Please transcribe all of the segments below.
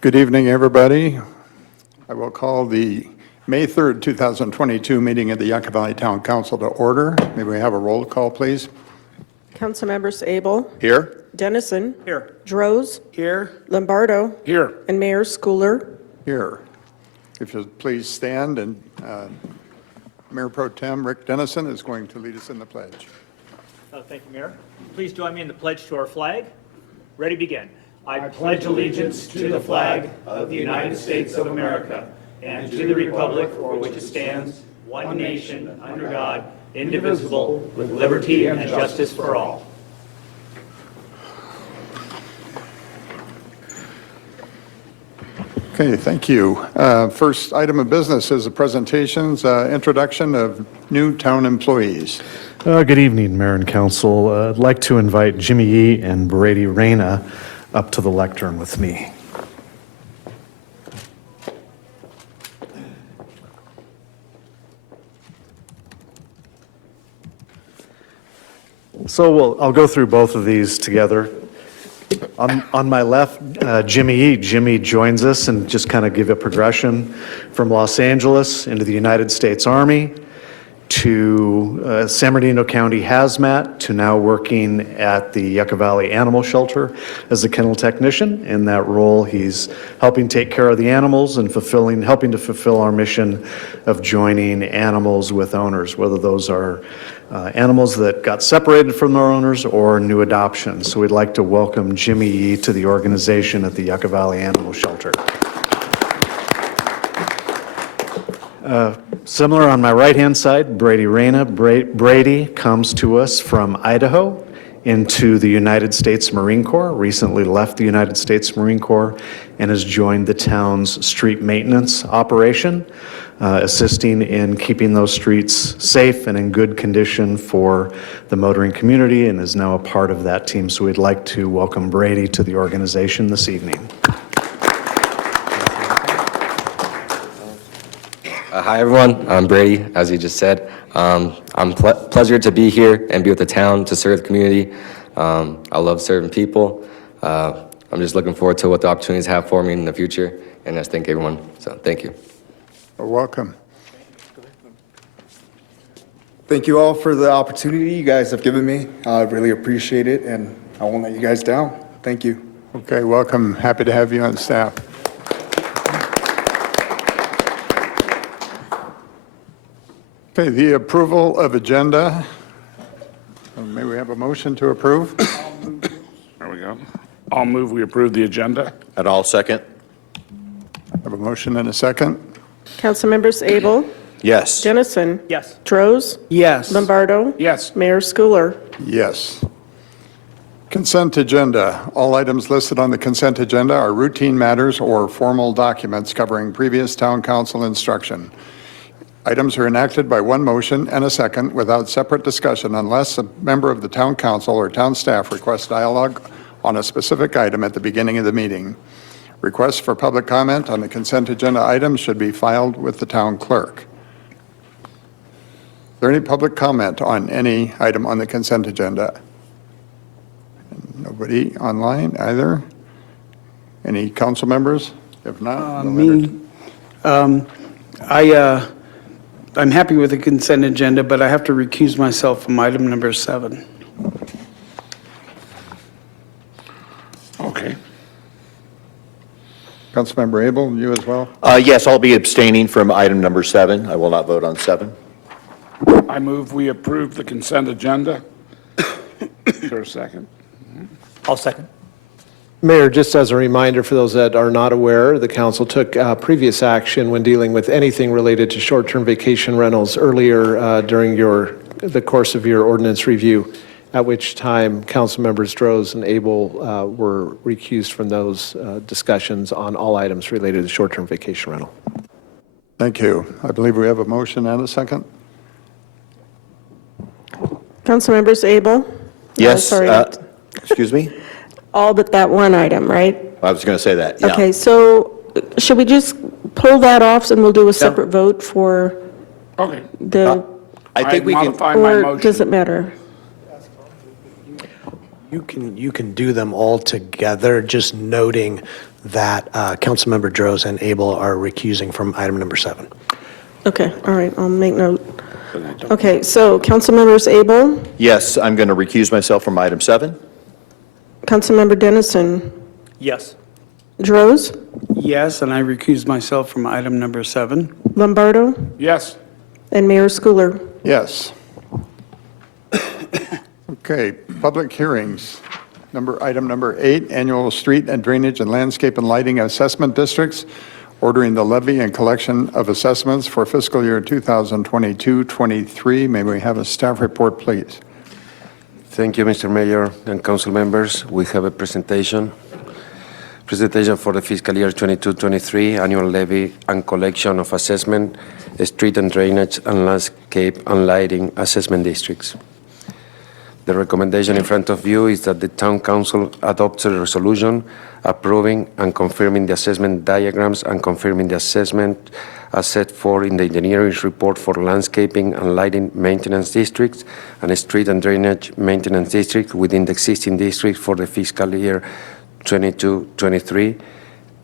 Good evening, everybody. I will call the May 3rd, 2022 meeting of the Yucca Valley Town Council to order. May we have a roll call, please? Council members Abel. Here. Dennison. Here. Droz. Here. Lombardo. Here. And Mayor Schooler. Here. If you'll please stand, and Mayor Pro Tem Rick Dennison is going to lead us in the pledge. Thank you, Mayor. Please join me in the pledge to our flag. Ready, begin. I pledge allegiance to the flag of the United States of America and to the republic for which it stands, one nation, under God, indivisible, with liberty and justice for all. Okay, thank you. First item of business is the presentations, introduction of new town employees. Good evening, Mayor and Council. I'd like to invite Jimmy Yee and Brady Reyna up to the lectern with me. So I'll go through both of these together. On my left, Jimmy Yee. Jimmy joins us and just kind of give a progression from Los Angeles into the United States Army to San Bernardino County Hazmat to now working at the Yucca Valley Animal Shelter as a kennel technician. In that role, he's helping take care of the animals and helping to fulfill our mission of joining animals with owners, whether those are animals that got separated from their owners or new adoptions. So we'd like to welcome Jimmy Yee to the organization at the Yucca Valley Animal Shelter. Similar on my right-hand side, Brady Reyna. Brady comes to us from Idaho into the United States Marine Corps, recently left the United States Marine Corps, and has joined the town's street maintenance operation, assisting in keeping those streets safe and in good condition for the motoring community, and is now a part of that team. So we'd like to welcome Brady to the organization this evening. Hi, everyone. I'm Brady, as you just said. I'm pleasure to be here and be with the town to serve the community. I love serving people. I'm just looking forward to what the opportunities have for me in the future, and just thank everyone. So thank you. Welcome. Thank you all for the opportunity you guys have given me. I really appreciate it, and I won't let you guys down. Thank you. Okay, welcome. Happy to have you on staff. Okay, the approval of agenda. May we have a motion to approve? There we go. I'll move we approve the agenda. And I'll second. Have a motion and a second. Council members Abel. Yes. Dennison. Yes. Droz. Yes. Lombardo. Yes. Mayor Schooler. Yes. Consent agenda. All items listed on the consent agenda are routine matters or formal documents covering previous town council instruction. Items are enacted by one motion and a second without separate discussion unless a member of the town council or town staff requests dialogue on a specific item at the beginning of the meeting. Requests for public comment on the consent agenda items should be filed with the town clerk. Is there any public comment on any item on the consent agenda? Nobody online either? Any council members? If not, I'm happy with the consent agenda, but I have to recuse myself from item number 7. Okay. Councilmember Abel, you as well? Yes, I'll be abstaining from item number 7. I will not vote on 7. I move we approve the consent agenda. Is there a second? I'll second. Mayor, just as a reminder for those that are not aware, the council took previous action when dealing with anything related to short-term vacation rentals earlier during the course of your ordinance review, at which time council members Droz and Abel were recused from those discussions on all items related to short-term vacation rental. Thank you. I believe we have a motion and a second. Council members Abel. Yes. Sorry. Excuse me? All but that one item, right? I was going to say that, yeah. Okay, so should we just pull that off and we'll do a separate vote for Okay. the, I think we can, modify my or motion. does it matter? You can do them all together, just noting that Councilmember Droz and Abel are recusing from item number 7. Okay, all right, I'll make note. Okay, so Councilmembers Abel, Yes, I'm going to recuse myself from item 7. Councilmember Dennison, Yes. Droz, Yes, and I recuse myself from item number 7. Lombardo, Yes. and Mayor Schooler. Yes. Okay, public hearings. Item number 8, annual street and drainage and landscape and lighting assessment districts, ordering the levy and collection of assessments for fiscal year 2022-23. May we have a staff report, please? Thank you, Mr. Mayor and council members. We have a presentation for the fiscal year 22-23 annual levy and collection of assessment, street and drainage and landscape and lighting assessment districts. The recommendation in front of you is that the Town Council adopts a resolution approving and confirming the assessment diagrams and confirming the assessment as set forth in the engineering report for landscaping and lighting maintenance districts and street and drainage maintenance district within the existing district for the fiscal year 22-23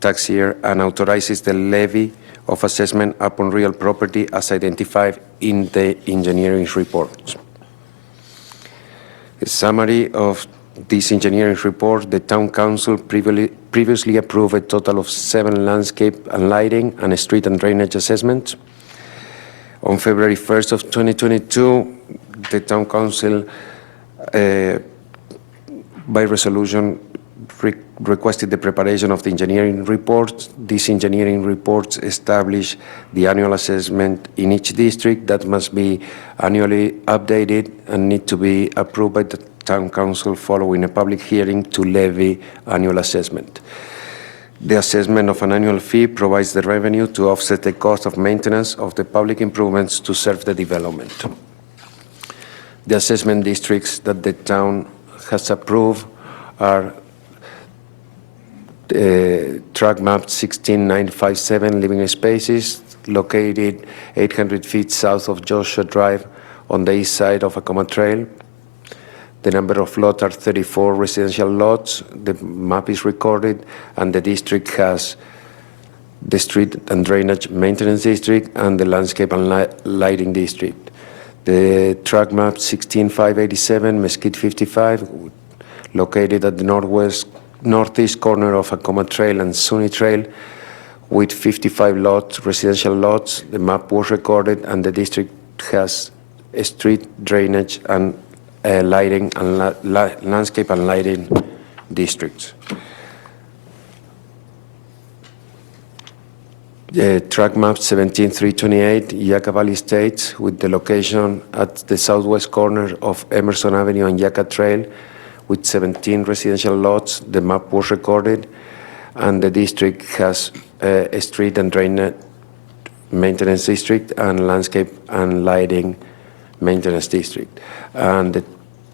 tax year, and authorizes the levy of assessment upon real property as identified in the engineering report. A summary of this engineering report: the Town Council previously approved a total of 7 landscape and lighting and street and drainage assessments. On February 1st of 2022, the Town Council, by resolution, requested the preparation of the engineering report. These engineering reports establish the annual assessment in each district that must be annually updated and need to be approved by the Town Council following a public hearing to levy annual assessment. The assessment of an annual fee provides the revenue to offset the cost of maintenance of the public improvements to serve the development. The assessment districts that the town has approved are track map 16957 living spaces located 800 feet south of Joshua Drive on the east side of Acoma Trail. The number of lots are 34 residential lots. The map is recorded, and the district has the street and drainage maintenance district and the landscape and lighting district. The track map 16587 Mesquite 55 located at the northeast corner of Acoma Trail and Sunny Trail with 55 lots, residential lots. The map was recorded, and the district has a street drainage and lighting and landscape and lighting districts. Track map 17328 Yucca Valley Estates with the location at the southwest corner of Emerson Avenue and Yucca Trail with 17 residential lots. The map was recorded, and the district has a street and drainage maintenance district and landscape and lighting maintenance district. And the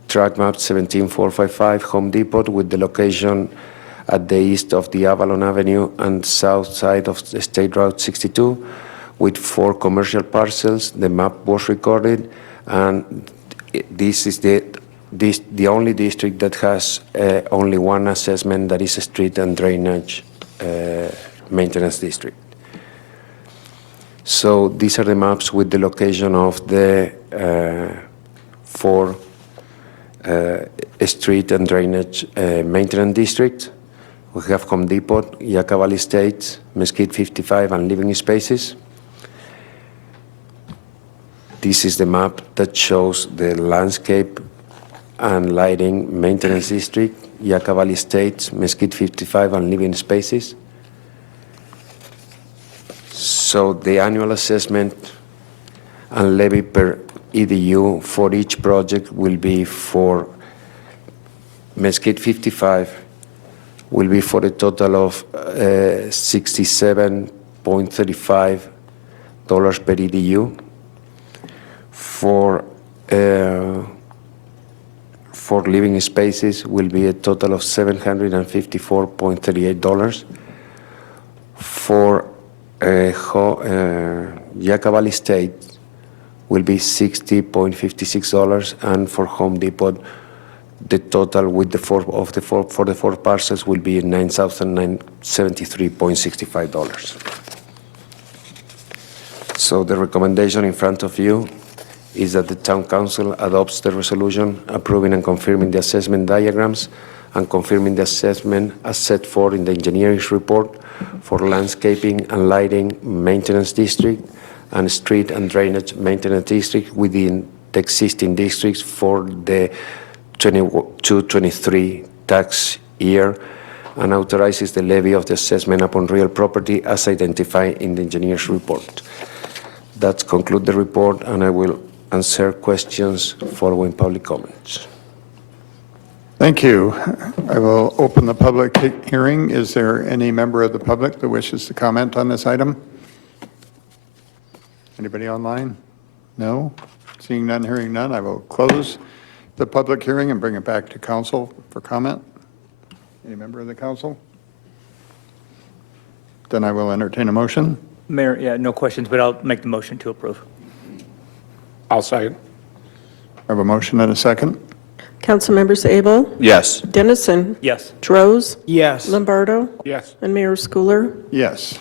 track map 17455 Home Depot with the location at the east of the Avalon Avenue and south side of the State Route 62 with 4 commercial parcels. The map was recorded, and this is the only district that has only one assessment, that is a street and drainage maintenance district. So these are the maps with the location of the 4 street and drainage maintenance districts. We have Home Depot, Yucca Valley Estates, Mesquite 55, and living spaces. This is the map that shows the landscape and lighting maintenance district, Yucca Valley Estates, Mesquite 55, and living spaces. So the annual assessment and levy per EDU for each project will be for Mesquite 55 will be for a total of $67.35 per EDU. For living spaces will be a total of $754.38. For Yucca Valley State will be $60.56, and for Home Depot The total with for the four parcels will be $9,973.65. So the recommendation in front of you is that the Town Council adopts the resolution approving and confirming the assessment diagrams and confirming the assessment as set forth in the engineering report for landscaping and lighting maintenance district and street and drainage maintenance district within the existing districts for the 22-23 tax year, and authorizes the levy of the assessment upon real property as identified in the engineer's report. That concludes the report, and I will answer questions following public comments. Thank you. I will open the public hearing. Is there any member of the public that wishes to comment on this item? Anybody online? No? Seeing none, hearing none, I will close the public hearing and bring it back to council for comment. Any member of the council? Then I will entertain a motion. Mayor, yeah, no questions, but I'll make the motion to approve. I'll second. I have a motion and a second. Councilmembers Abel, Yes. Dennison, Yes. Droz, Yes. Lombardo, Yes. and Mayor Schooler. Yes.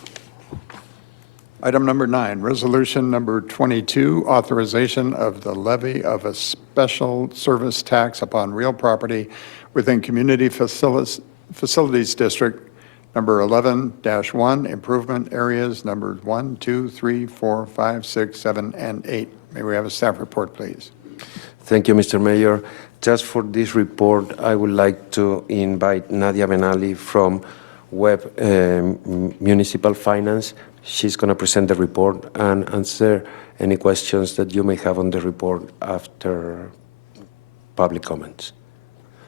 Item number 9, resolution number 22, authorization of the levy of a special service tax upon real property within Community Facilities District number 11-1, improvement areas number 1, 2, 3, 4, 5, 6, 7, and 8. May we have a staff report, please? Thank you, Mr. Mayor. Just for this report, I would like to invite Nadia Benali from Web Municipal Finance. She's going to present the report and answer any questions that you may have on the report after public comments.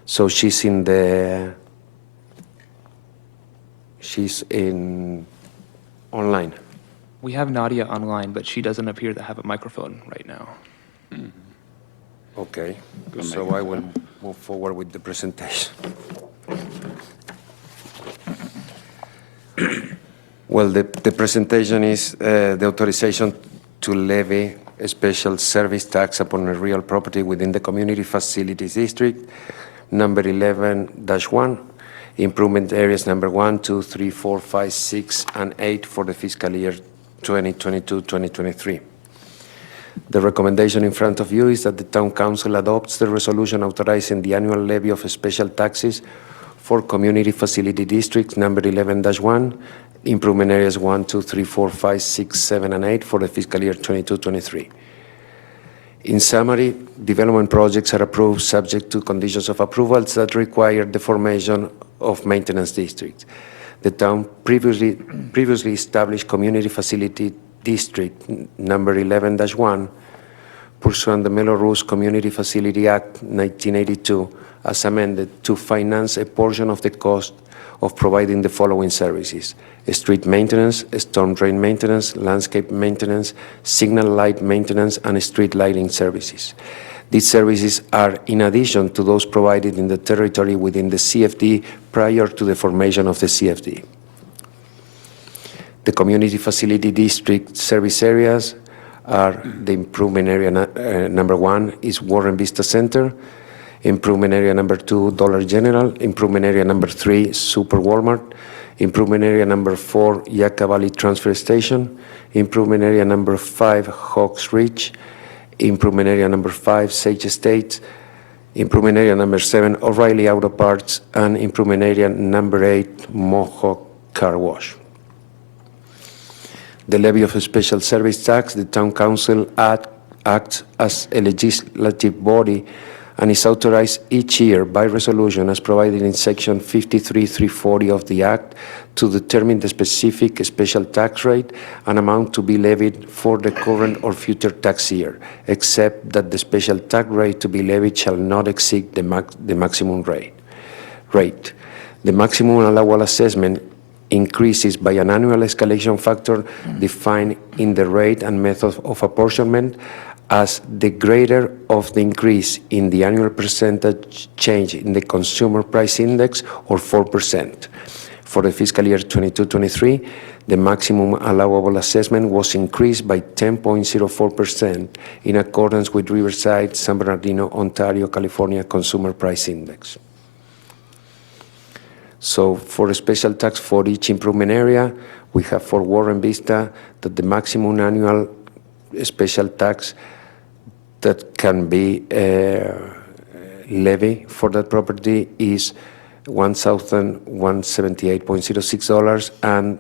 So she's in online. We have Nadia online, but she doesn't appear to have a microphone right now. Okay, so I will move forward with the presentation. Well, the presentation is the authorization to levy a special service tax upon a real property within the Community Facilities District, number 11-1, improvement areas number 1, 2, 3, 4, 5, 6, and 8 for the fiscal year 2022-2023. The recommendation in front of you is that the Town Council adopts the resolution authorizing the annual levy of special taxes for Community Facility Districts number 11-1, improvement areas 1, 2, 3, 4, 5, 6, 7, and 8 for the fiscal year 22-23. In summary, development projects are approved subject to conditions of approvals that require the formation of maintenance districts. The town previously established Community Facility District number 11-1 pursuant the Melrose Community Facility Act 1982 as amended to finance a portion of the cost of providing the following services: street maintenance, storm drain maintenance, landscape maintenance, signal light maintenance, and street lighting services. These services are in addition to those provided in the territory within the CFD prior to the formation of the CFD. The Community Facility District service areas are the improvement area number 1 is Warren Vista Center, improvement area number 2, Dollar General, improvement area number 3, Super Walmart, improvement area number 4, Yucca Valley Transfer Station, improvement area number 5, Hawks Ridge, improvement area number 5, Sage Estates, improvement area number 7, O'Reilly Auto Parts, and improvement area number 8, Mohawk Car Wash. The levy of a special service tax, the Town Council acts as a legislative body and is authorized each year by resolution as provided in Section 53-340 of the Act to determine the specific special tax rate and amount to be levied for the current or future tax year, except that the special tax rate to be levied shall not exceed the maximum rate. The maximum allowable assessment increases by an annual escalation factor defined in the rate and method of apportionment as the greater of the increase in the annual percentage change in the consumer price index or 4%. For the fiscal year 22-23, the maximum allowable assessment was increased by 10.04% in accordance with Riverside, San Bernardino, Ontario, California Consumer Price Index. So for a special tax for each improvement area, we have for Warren Vista that the maximum annual special tax that can be levied for that property is $1,178.06, and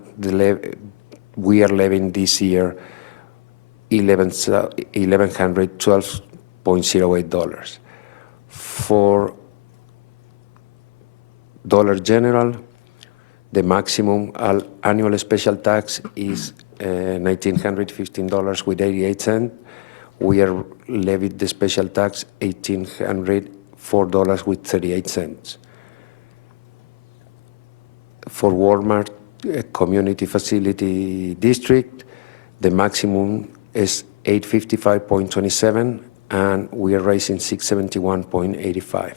we are levying this year $1,112.08. For Dollar General, the maximum annual special tax is $1,915.88. We are levied the special tax $1,804.38. For Walmart Community Facility District, the maximum is $855.27, and we are raising $671.85.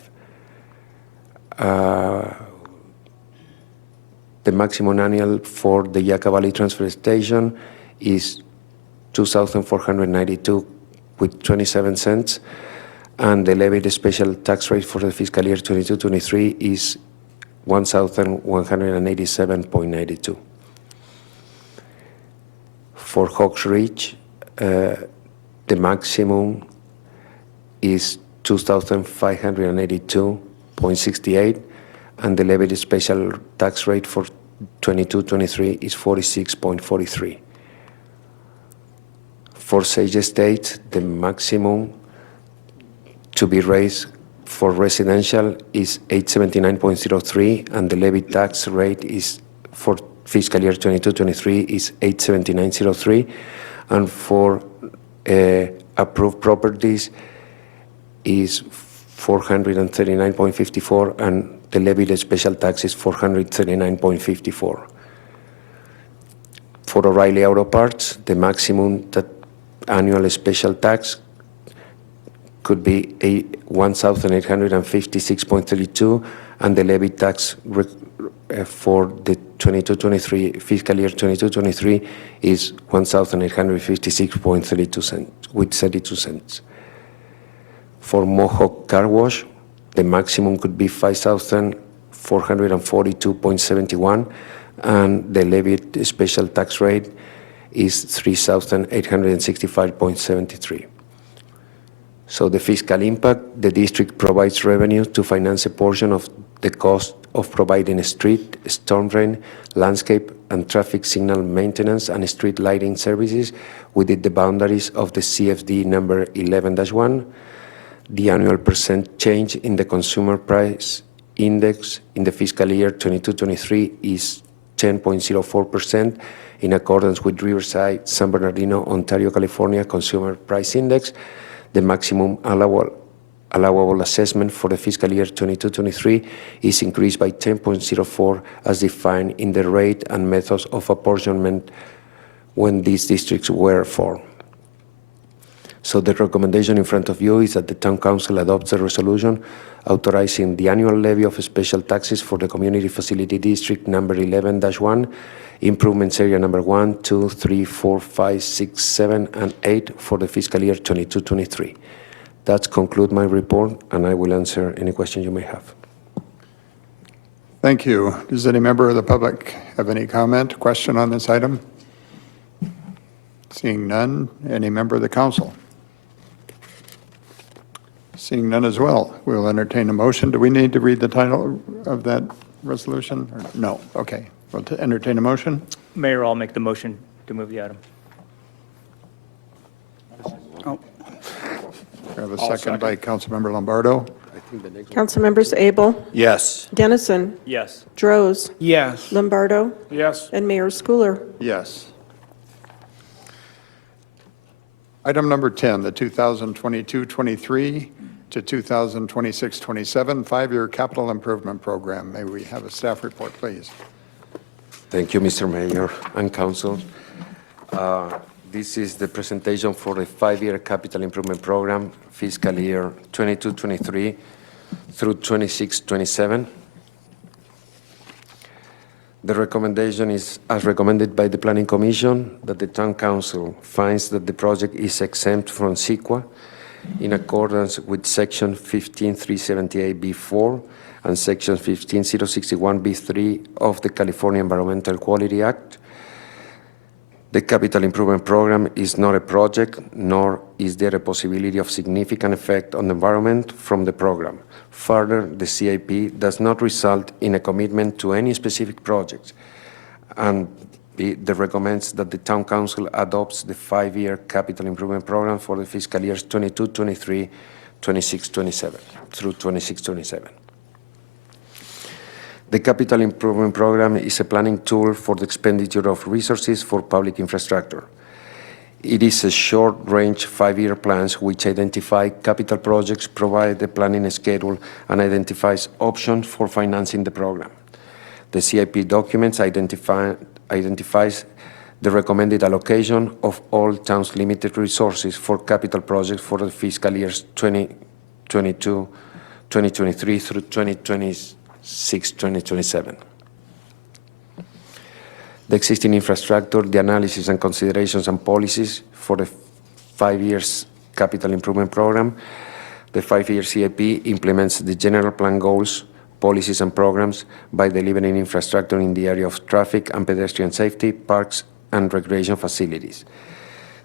The maximum annual for the Yucca Valley Transfer Station is $2,492.27, and the levied special tax rate for the fiscal year 22-23 is $1,187.92. For Hawks Ridge, the maximum is $2,582.68, and the levied special tax rate for 22-23 is 46.43. For Sage Estate, the maximum to be raised for residential is $879.03, and the levy tax rate is for fiscal year 22-23 is $879.03, and for approved properties is $439.54, and the levied special tax is $439.54. For O'Reilly Auto Parts, the maximum that annual special tax could be $1,856.32, and the levy tax for the 22-23 fiscal year 22-23 is $1,856.32 with 32 cents. For Mohawk Car Wash, the maximum could be $5,442.71, and the levied special tax rate is $3,865.73. So the fiscal impact, the district provides revenue to finance a portion of the cost of providing street, storm drain, landscape, and traffic signal maintenance and street lighting services within the boundaries of the CFD number 11-1. The annual percent change in the consumer price index in the fiscal year 22-23 is 10.04%, in accordance with Riverside, San Bernardino, Ontario, California Consumer Price Index. The maximum allowable assessment for the fiscal year 22-23 is increased by 10.04 as defined in the rate and methods of apportionment when these districts were formed. So the recommendation in front of you is that the Town Council adopts a resolution authorizing the annual levy of special taxes for the Community Facility District number 11-1, improvements area number 1, 2, 3, 4, 5, 6, 7, and 8 for the fiscal year 22-23. That concludes my report, and I will answer any questions you may have. Thank you. Does any member of the public have any comment, question on this item? Seeing none, any member of the council? Seeing none as well, we'll entertain a motion. Do we need to read the title of that resolution? Or no, okay. We'll entertain a motion. Mayor, I'll make the motion to move the item. We have a second by Councilmember Lombardo. Councilmembers Abel, Yes. Dennison, Yes. Droz, Yes. Lombardo, Yes. and Mayor Schooler. Yes. Item number 10, the 2022-23 to 2026-27 5-year capital improvement program. May we have a staff report, please? Thank you, Mr. Mayor and Council. This is the presentation for the 5-year capital improvement program, fiscal year 22-23 through 26-27. The recommendation is, as recommended by the Planning Commission, that the Town Council finds that the project is exempt from CEQA in accordance with Section 15378B4 and Section 15061B3 of the California Environmental Quality Act. The capital improvement program is not a project, nor is there a possibility of significant effect on the environment from the program. Further, the CIP does not result in a commitment to any specific project, and it recommends that the Town Council adopts the 5-year capital improvement program for the fiscal years 22-23, 26-27 through 26-27. The capital improvement program is a planning tool for the expenditure of resources for public infrastructure. It is a short-range 5-year plans which identify capital projects, provide the planning schedule, and identifies options for financing the program. The CIP documents identifies the recommended allocation of all towns' limited resources for capital projects for the fiscal years 2022, 2023 through 2026-2027. The existing infrastructure, the analysis and considerations and policies for the 5 years capital improvement program. The 5-year CIP implements the general plan goals, policies and programs by delivering infrastructure in the area of traffic and pedestrian safety, parks and recreation facilities.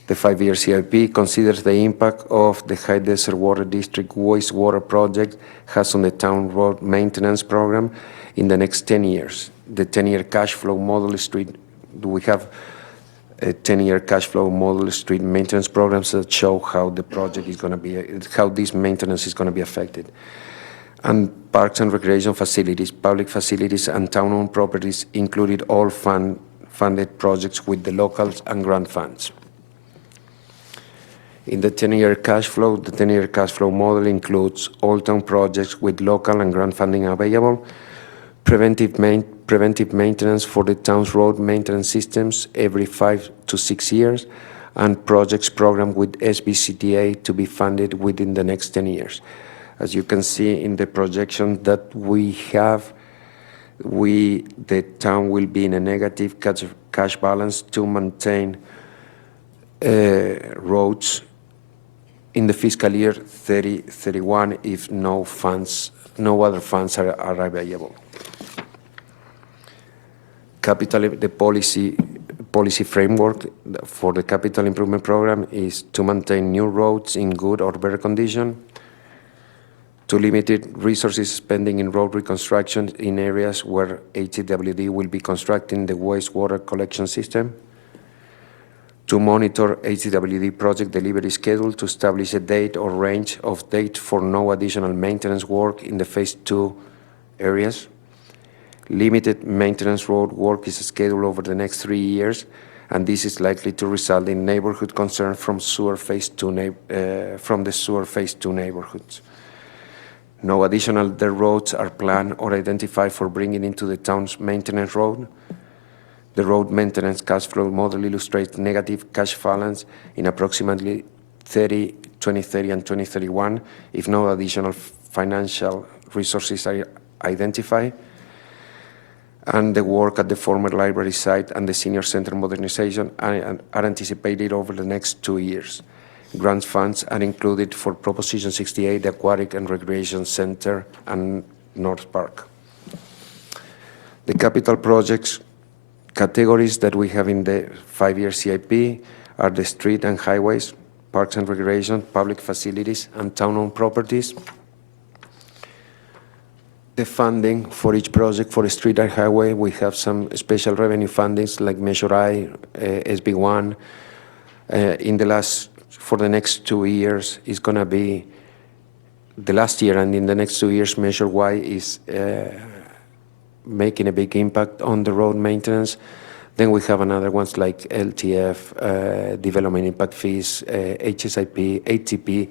The 5-year CIP considers the impact of the High Desert Water District wastewater project has on the town road maintenance program in the next 10 years. The 10-year cash flow model street, we have a 10-year cash flow model street maintenance programs that show how the project is going to be, how this maintenance is going to be affected. And parks and recreation facilities, public facilities and town-owned properties included all funded projects with the locals and grant funds. In the 10-year cash flow, the 10-year cash flow model includes all town projects with local and grant funding available, preventive maintenance for the town's road maintenance systems every 5 to 6 years, and projects programmed with SBCTA to be funded within the next 10 years. As you can see in the projection that we have, the town will be in a negative cash balance to maintain roads in the fiscal year 30-31 if no other funds are available. The policy framework for the capital improvement program is to maintain new roads in good or better condition, to limit resources spending in road reconstruction in areas where HCWD will be constructing the wastewater collection system, to monitor HCWD project delivery schedule to establish a date or range of date for no additional maintenance work in the Phase 2 areas. Limited maintenance road work is scheduled over the next 3 years, and this is likely to result in neighborhood concern from the sewer Phase 2 neighborhoods. No additional dirt roads are planned or identified for bringing into the town's maintenance road. The road maintenance cash flow model illustrates negative cash balance in approximately 2030 and 2031 if no additional financial resources are identified. And the work at the former library site and the senior center modernization are anticipated over the next 2 years. Grant funds are included for Proposition 68, the Aquatic and Renovation Center, and North Park. The capital projects categories that we have in the 5-year CIP are the street and highways, parks and recreation, public facilities, and town-owned properties. The funding for each project for a street and highway, we have some special revenue fundings like Measure I, SB1. For the next 2 years is going to be the last year, and in the next 2 years, Measure Y is making a big impact on the road maintenance. Then we have another ones like LTF, development impact fees, HSIP, ATP,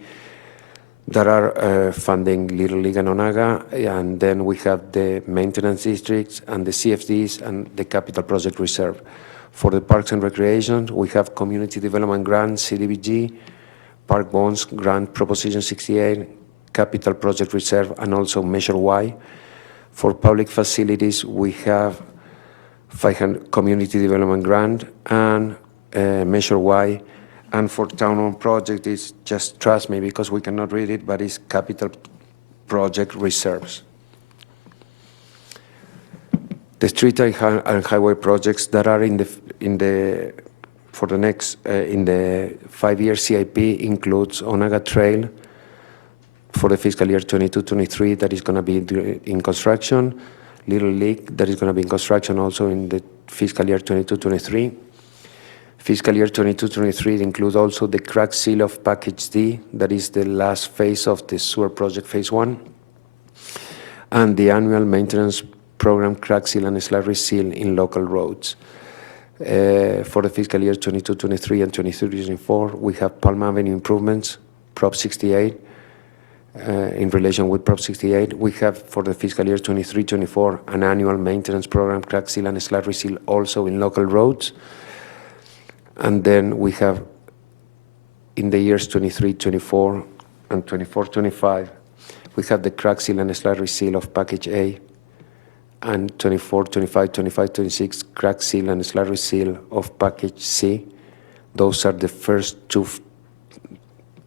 that are funding Little League and Onaga, and then we have the maintenance districts and the CFDs and the capital project reserve. For the parks and recreation, we have community development grant, CDBG, park bonds grant, Proposition 68, capital project reserve, and also Measure Y. For public facilities, we have 500 community development grant, and Measure Y. And for town-owned project, it's just trust me because we cannot read it, but it's capital project reserves. The street and highway projects that are in the 5-year CIP includes Onaga Trail for the fiscal year 22-23 that is going to be in construction, Little League that is going to be in construction also in the fiscal year 22-23. Fiscal year 22-23 includes also the crack seal of Package D, that is the last phase of the sewer project phase 1, and the annual maintenance program crack seal and slurry seal in local roads. For the fiscal year 22-23 and 23-24, we have Palm Avenue improvements, Prop 68. In relation with Prop 68, we have for the fiscal year 23-24 an annual maintenance program crack seal and slurry seal also in local roads. And then we have in the years 23-24 and 24-25, we have the crack seal and slurry seal of Package A, and 24-25, 25-26 crack seal and slurry seal of Package C. Those are the first two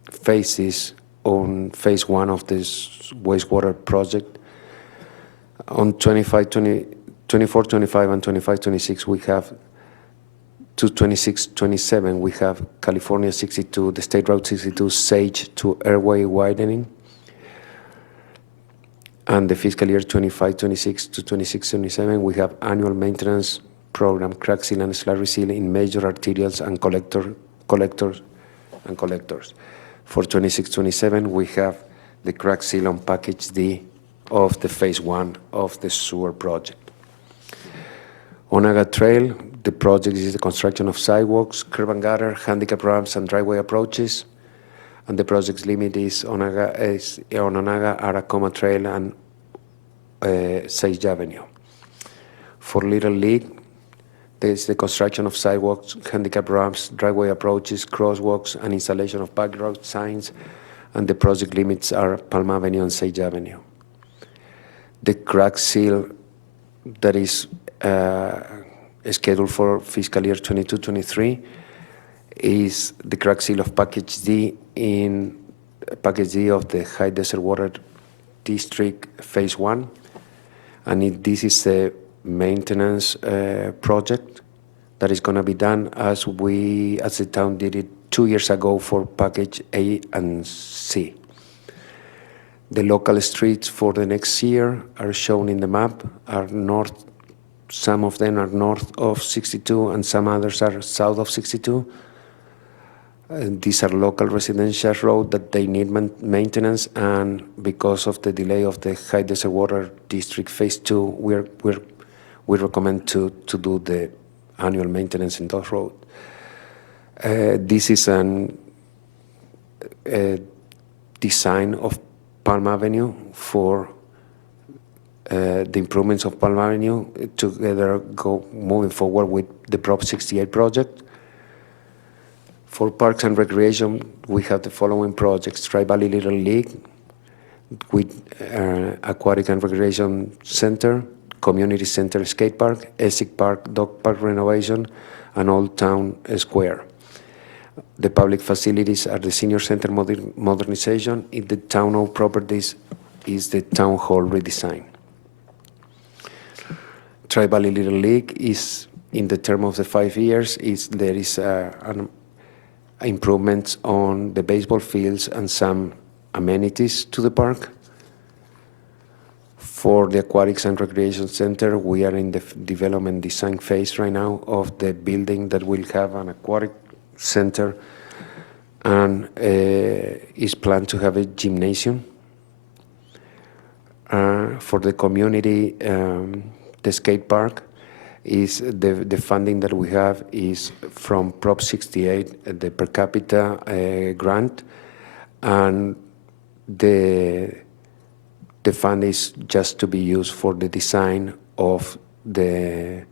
phases on phase 1 of this wastewater project. On 24-25 and 25-26, we have to 26-27, we have California 62, the State Route 62, Sage to Airway widening. And the fiscal year 25-26 to 26-27, we have annual maintenance program crack seal and slurry seal in major arterials and collectors. For 26-27, we have the crack seal on Package D of the phase 1 of the sewer project. Onaga Trail, the project is the construction of sidewalks, curb and gutter, handicap ramps, and driveway approaches. And the project's limit is on Onaga, Aracoma Trail, and Sage Avenue. For Little League, there is the construction of sidewalks, handicap ramps, driveway approaches, crosswalks, and installation of back road signs, and the project limits are Palm Avenue and Sage Avenue. The crack seal that is scheduled for fiscal year 22-23 is the crack seal of Package D in Package D of the High Desert Water District Phase 1, and this is a maintenance project that is going to be done as the town did it 2 years ago for Package A and C. The local streets for the next year are shown in the map, are north. Some of them are north of 62 and some others are south of 62. And these are local residential roads that they need maintenance, and because of the delay of the High Desert Water District Phase 2, we recommend to do the annual maintenance in those roads. This is a design of Palm Avenue for the improvements of Palm Avenue together moving forward with the Prop 68 project. For Parks and Recreation, we have the following projects: Tri Valley Little League with Aquatic and Recreation Center, Community Center Skate Park, Essex Park, Dog Park Renovation, and Old Town Square. The public facilities are the Senior Center modernization. In the town-owned properties is the Town Hall redesign. Tri Valley Little League is in the term of the 5 years. There is an improvements on the baseball fields and some amenities to the park. For the Aquatics and Recreation Center, we are in the development design phase right now of the building that will have an aquatic center and is planned to have a gymnasium. For the community, the skate park, is the funding that we have is from Prop 68, the per capita grant, and the fund is just to be used for the design of the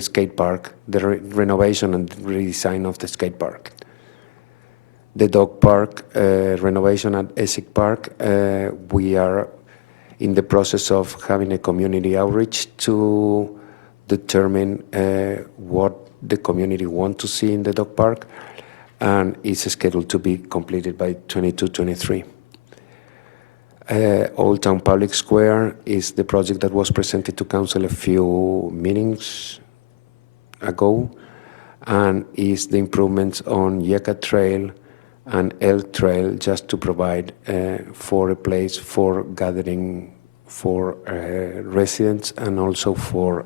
skate park, the renovation and redesign of the skate park. The dog park renovation at Asic Park, we are in the process of having a community outreach to determine what the community want to see in the dog park, and it's scheduled to be completed by 22-23. Old Town Public Square is the project that was presented to council a few meetings ago, and is the improvements on Yucca Trail and L Trail, just to provide for a place for gathering for residents and also for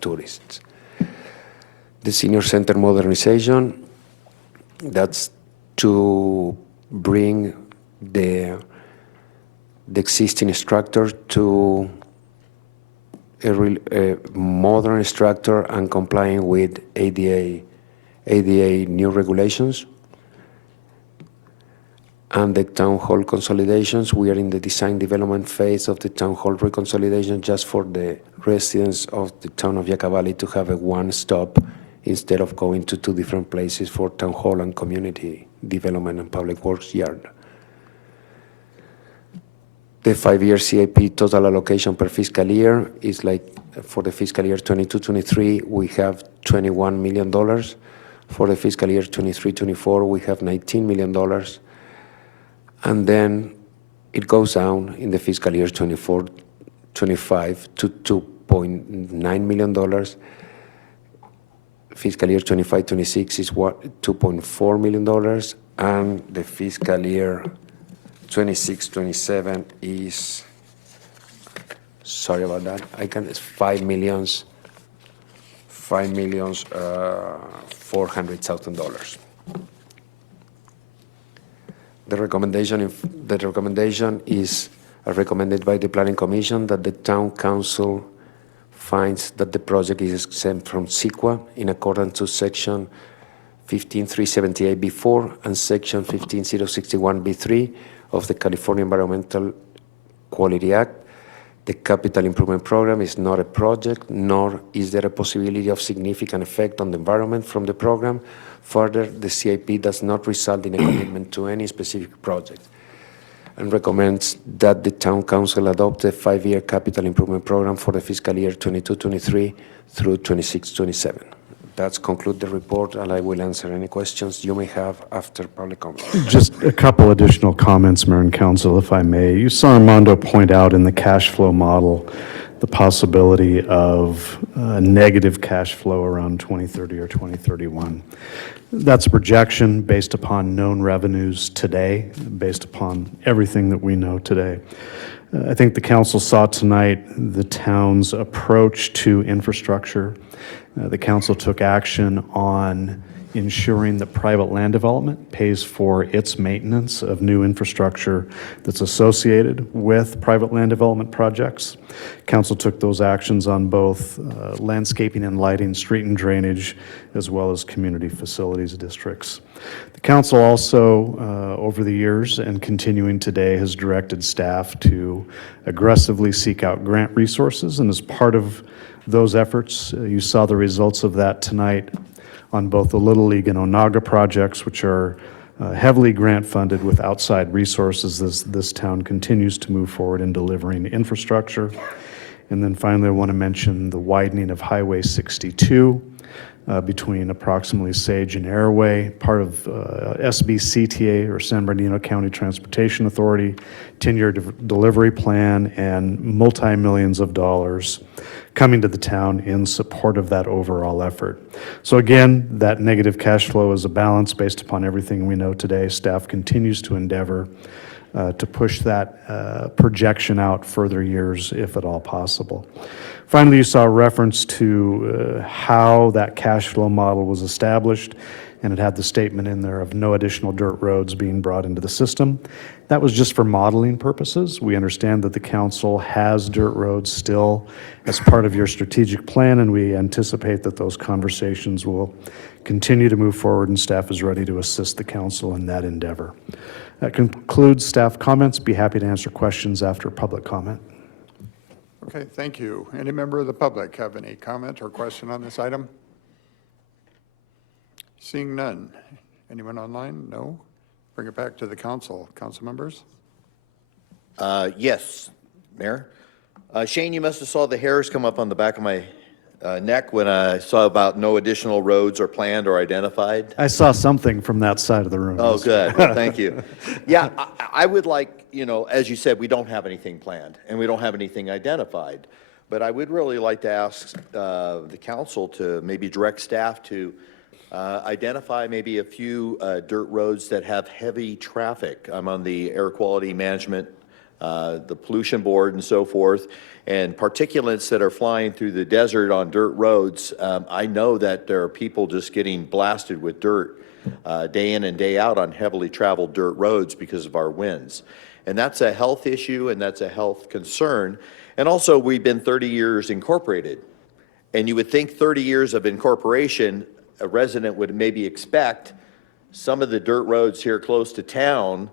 tourists. The Senior Center modernization, that's to bring the existing structure to a modern structure and complying with ADA new regulations. And the town hall consolidations, we are in the design development phase of the town hall reconsolidation, just for the residents of the town of Yucca Valley to have a one-stop instead of going to two different places for town hall and community development and public works yard. The 5-year CIP total allocation per fiscal year is like, for the fiscal year 22-23, we have $21 million. For the fiscal year 23-24, we have $19 million. And then it goes down in the fiscal year 24-25 to $2.9 million. Fiscal year 25-26 is $2.4 million, and the fiscal year 26-27 is, sorry about that, it's $5,400,000. The recommendation is recommended by the Planning Commission that the Town Council finds that the project is exempt from CEQA in accordance to Section 15378B4 and Section 15061B3 of the California Environmental Quality Act. The Capital Improvement Program is not a project, nor is there a possibility of significant effect on the environment from the program. Further, the CIP does not result in a commitment to any specific project, and recommends that the Town Council adopt a 5-year capital improvement program for the fiscal year 22-23 through 26-27. That's conclude the report, and I will answer any questions you may have after public comment. Just a couple additional comments, Mayor and Council, if I may. You saw Armando point out in the cash flow model the possibility of negative cash flow around 2030 or 2031. That's a projection based upon known revenues today, based upon everything that we know today. I think the council saw tonight the town's approach to infrastructure. The council took action on ensuring that private land development pays for its maintenance of new infrastructure that's associated with private land development projects. Council took those actions on both landscaping and lighting, street and drainage, as well as community facilities districts. The council also, over the years and continuing today, has directed staff to aggressively seek out grant resources, and as part of those efforts, you saw the results of that tonight on both the Little League and Onaga projects, which are heavily grant funded with outside resources as this town continues to move forward in delivering infrastructure. And then finally, I want to mention the widening of Highway 62 between approximately Sage and Airway, part of SBCTA, or San Bernardino County Transportation Authority, 10-year delivery plan, and multi-millions of dollars coming to the town in support of that overall effort. So again, that negative cash flow is a balance based upon everything we know today. Staff continues to endeavor to push that projection out further years, if at all possible. Finally, you saw a reference to how that cash flow model was established, and it had the statement in there of no additional dirt roads being brought into the system. That was just for modeling purposes. We understand that the council has dirt roads still as part of your strategic plan, and we anticipate that those conversations will continue to move forward, and staff is ready to assist the council in that endeavor. That concludes staff comments. Be happy to answer questions after public comment. Okay, thank you. Any member of the public have any comment or question on this item? Seeing none. Anyone online? No? Bring it back to the council. Council members? Yes. Mayor. Shane, you must have saw the hairs come up on the back of my neck when I saw about no additional roads are planned or identified. I saw something from that side of the room. Oh, good. Well, thank you. Yeah, I would like, as you said, we don't have anything planned and we don't have anything identified. But I would really like to ask the council to maybe direct staff to identify maybe a few dirt roads that have heavy traffic. I'm on the air quality management, the pollution board and so forth, and particulates that are flying through the desert on dirt roads. I know that there are people just getting blasted with dirt day in and day out on heavily traveled dirt roads because of our winds. And that's a health issue and that's a health concern. And also, we've been 30 years incorporated. And you would think 30 years of incorporation, a resident would maybe expect some of the dirt roads here close to town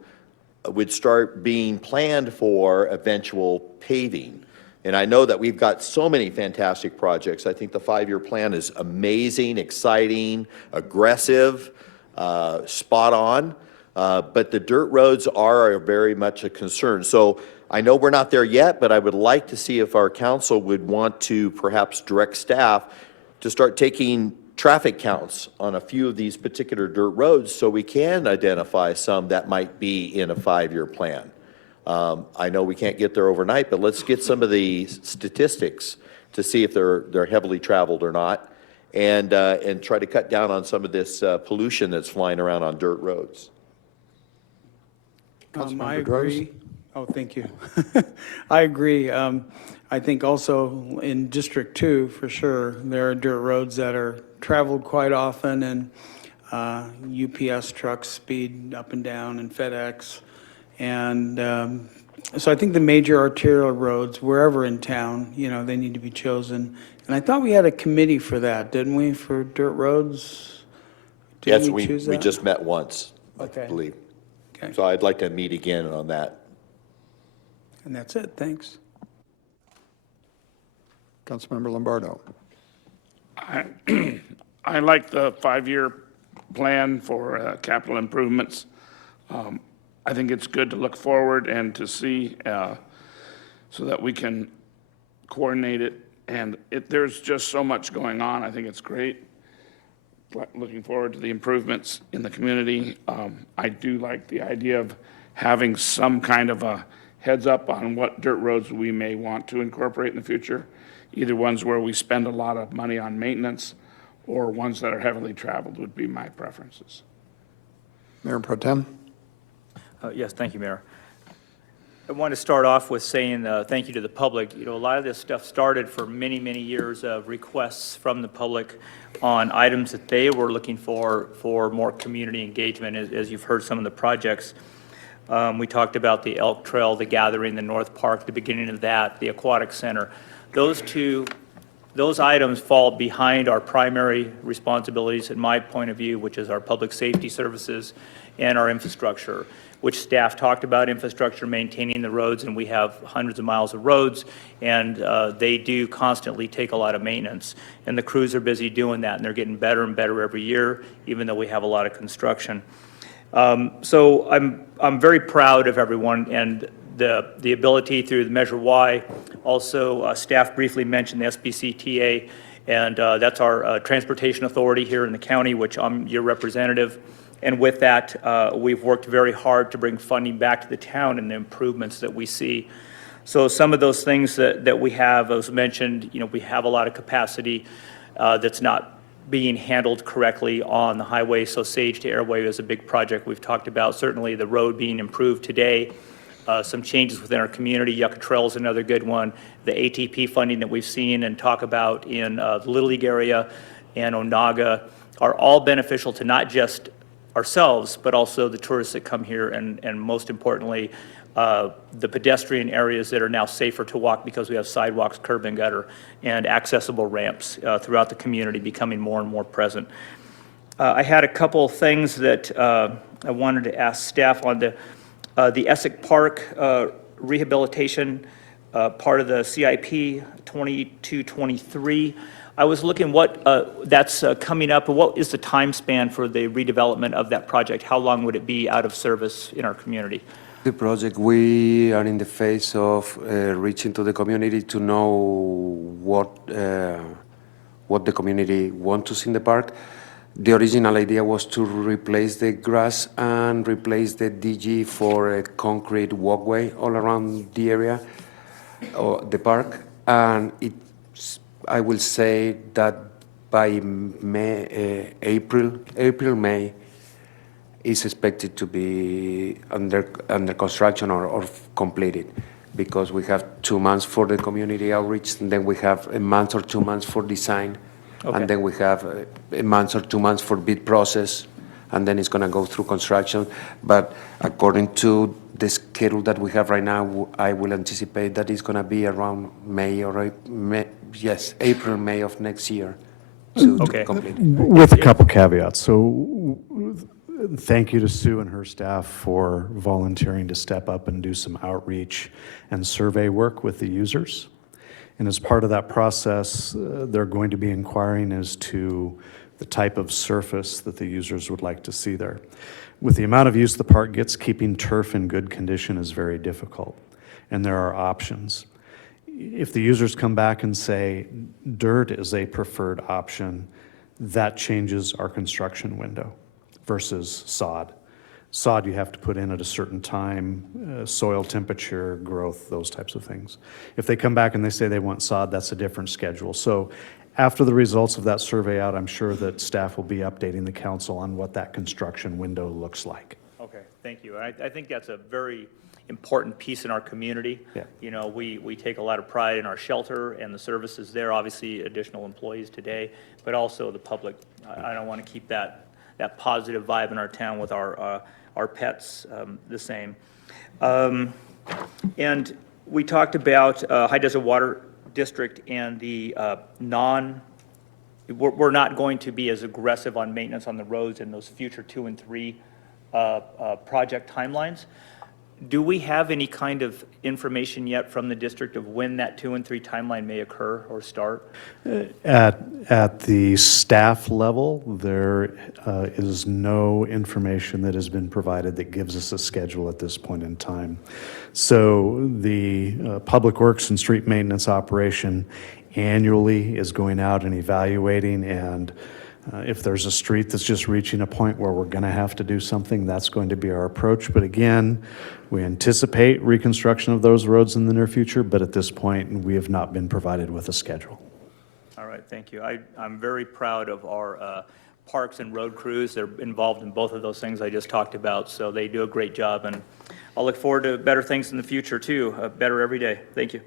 would start being planned for eventual paving. And I know that we've got so many fantastic projects. I think the 5-year plan is amazing, exciting, aggressive, spot on. But the dirt roads are very much a concern. So I know we're not there yet, but I would like to see if our council would want to perhaps direct staff to start taking traffic counts on a few of these particular dirt roads so we can identify some that might be in a 5-year plan. I know we can't get there overnight, but let's get some of the statistics to see if they're heavily traveled or not, and try to cut down on some of this pollution that's flying around on dirt roads. I agree. Oh, thank you. I agree. I think also in District 2, for sure, there are dirt roads that are traveled quite often, and UPS trucks speed up and down, and FedEx. And so I think the major arterial roads, wherever in town, they need to be chosen. And I thought we had a committee for that, didn't we, for dirt roads? Yes, we choose we that? just met once, Okay. I believe. Okay. So I'd like to meet again on that. And that's it. Thanks. Councilmember Lombardo. I like the 5-year plan for capital improvements. I think it's good to look forward and to see so that we can coordinate it. And there's just so much going on. I think it's great. Looking forward to the improvements in the community. I do like the idea of having some kind of a heads up on what dirt roads we may want to incorporate in the future, either ones where we spend a lot of money on maintenance or ones that are heavily traveled would be my preferences. Mayor Pro Tem. Yes, thank you, Mayor. I want to start off with saying thank you to the public. A lot of this stuff started for many, many years of requests from the public on items that they were looking for more community engagement, as you've heard some of the projects. We talked about the Elk Trail, the Gathering, the North Park, the beginning of that, the Aquatic Center. Those items fall behind our primary responsibilities, in my point of view, which is our public safety services and our infrastructure, which staff talked about infrastructure, maintaining the roads, and we have hundreds of miles of roads, and they do constantly take a lot of maintenance. And the crews are busy doing that, and they're getting better and better every year, even though we have a lot of construction. So I'm very proud of everyone and the ability through the Measure Y. Also, staff briefly mentioned the SBCTA, and that's our transportation authority here in the county, which I'm your representative. And with that, we've worked very hard to bring funding back to the town and the improvements that we see. So some of those things that we have, as mentioned, we have a lot of capacity that's not being handled correctly on the highway. So Sage to Airway is a big project we've talked about. Certainly the road being improved today. Some changes within our community. Yucca Trail is another good one. The ATP funding that we've seen and talk about in the Little League area and Onaga are all beneficial to not just ourselves, but also the tourists that come here, and most importantly, the pedestrian areas that are now safer to walk because we have sidewalks, curb and gutter, and accessible ramps throughout the community becoming more and more present. I had a couple things that I wanted to ask staff on the Essex Park rehabilitation, part of the CIP 22-23. I was looking what that's coming up, and what is the time span for the redevelopment of that project? How long would it be out of service in our community? The project, we are in the phase of reaching to the community to know what the community wants to see in the park. The original idea was to replace the grass and replace the DG for a concrete walkway all around the area, or the park. And I will say that by May, April, May, is expected to be under construction or completed, because we have 2 months for the community outreach, and then we have a month or 2 months for design, and then we have a month or 2 months for bid process, and then it's going to go through construction. But according to the schedule that we have right now, I will anticipate that it's going to be around April, May of next year to complete it. With a couple caveats. So thank you to Sue and her staff for volunteering to step up and do some outreach and survey work with the users. And as part of that process, they're going to be inquiring as to the type of surface that the users would like to see there. With the amount of use the park gets, keeping turf in good condition is very difficult, and there are options. If the users come back and say dirt is a preferred option, that changes our construction window versus sod. Sod you have to put in at a certain time, soil temperature, growth, those types of things. If they come back and they say they want sod, that's a different schedule. So after the results of that survey out, I'm sure that staff will be updating the council on what that construction window looks like. Okay, thank you. I think that's a very important piece in our community. Yeah. You know, we take a lot of pride in our shelter and the services there, obviously additional employees today, but also the public. I don't want to keep that positive vibe in our town with our pets the same. And we talked about High Desert Water District and the we're not going to be as aggressive on maintenance on the roads in those future 2 and 3 project timelines. Do we have any kind of information yet from the district of when that 2 and 3 timeline may occur or start? At the staff level, there is no information that has been provided that gives us a schedule at this point in time. So the Public Works and Street Maintenance operation annually is going out and evaluating, and if there's a street that's just reaching a point where we're going to have to do something, that's going to be our approach. But again, we anticipate reconstruction of those roads in the near future, but at this point, we have not been provided with a schedule. All right, thank you. I'm very proud of our parks and road crews. They're involved in both of those things I just talked about, so they do a great job, and I'll look forward to better things in the future too, better every day. Thank you.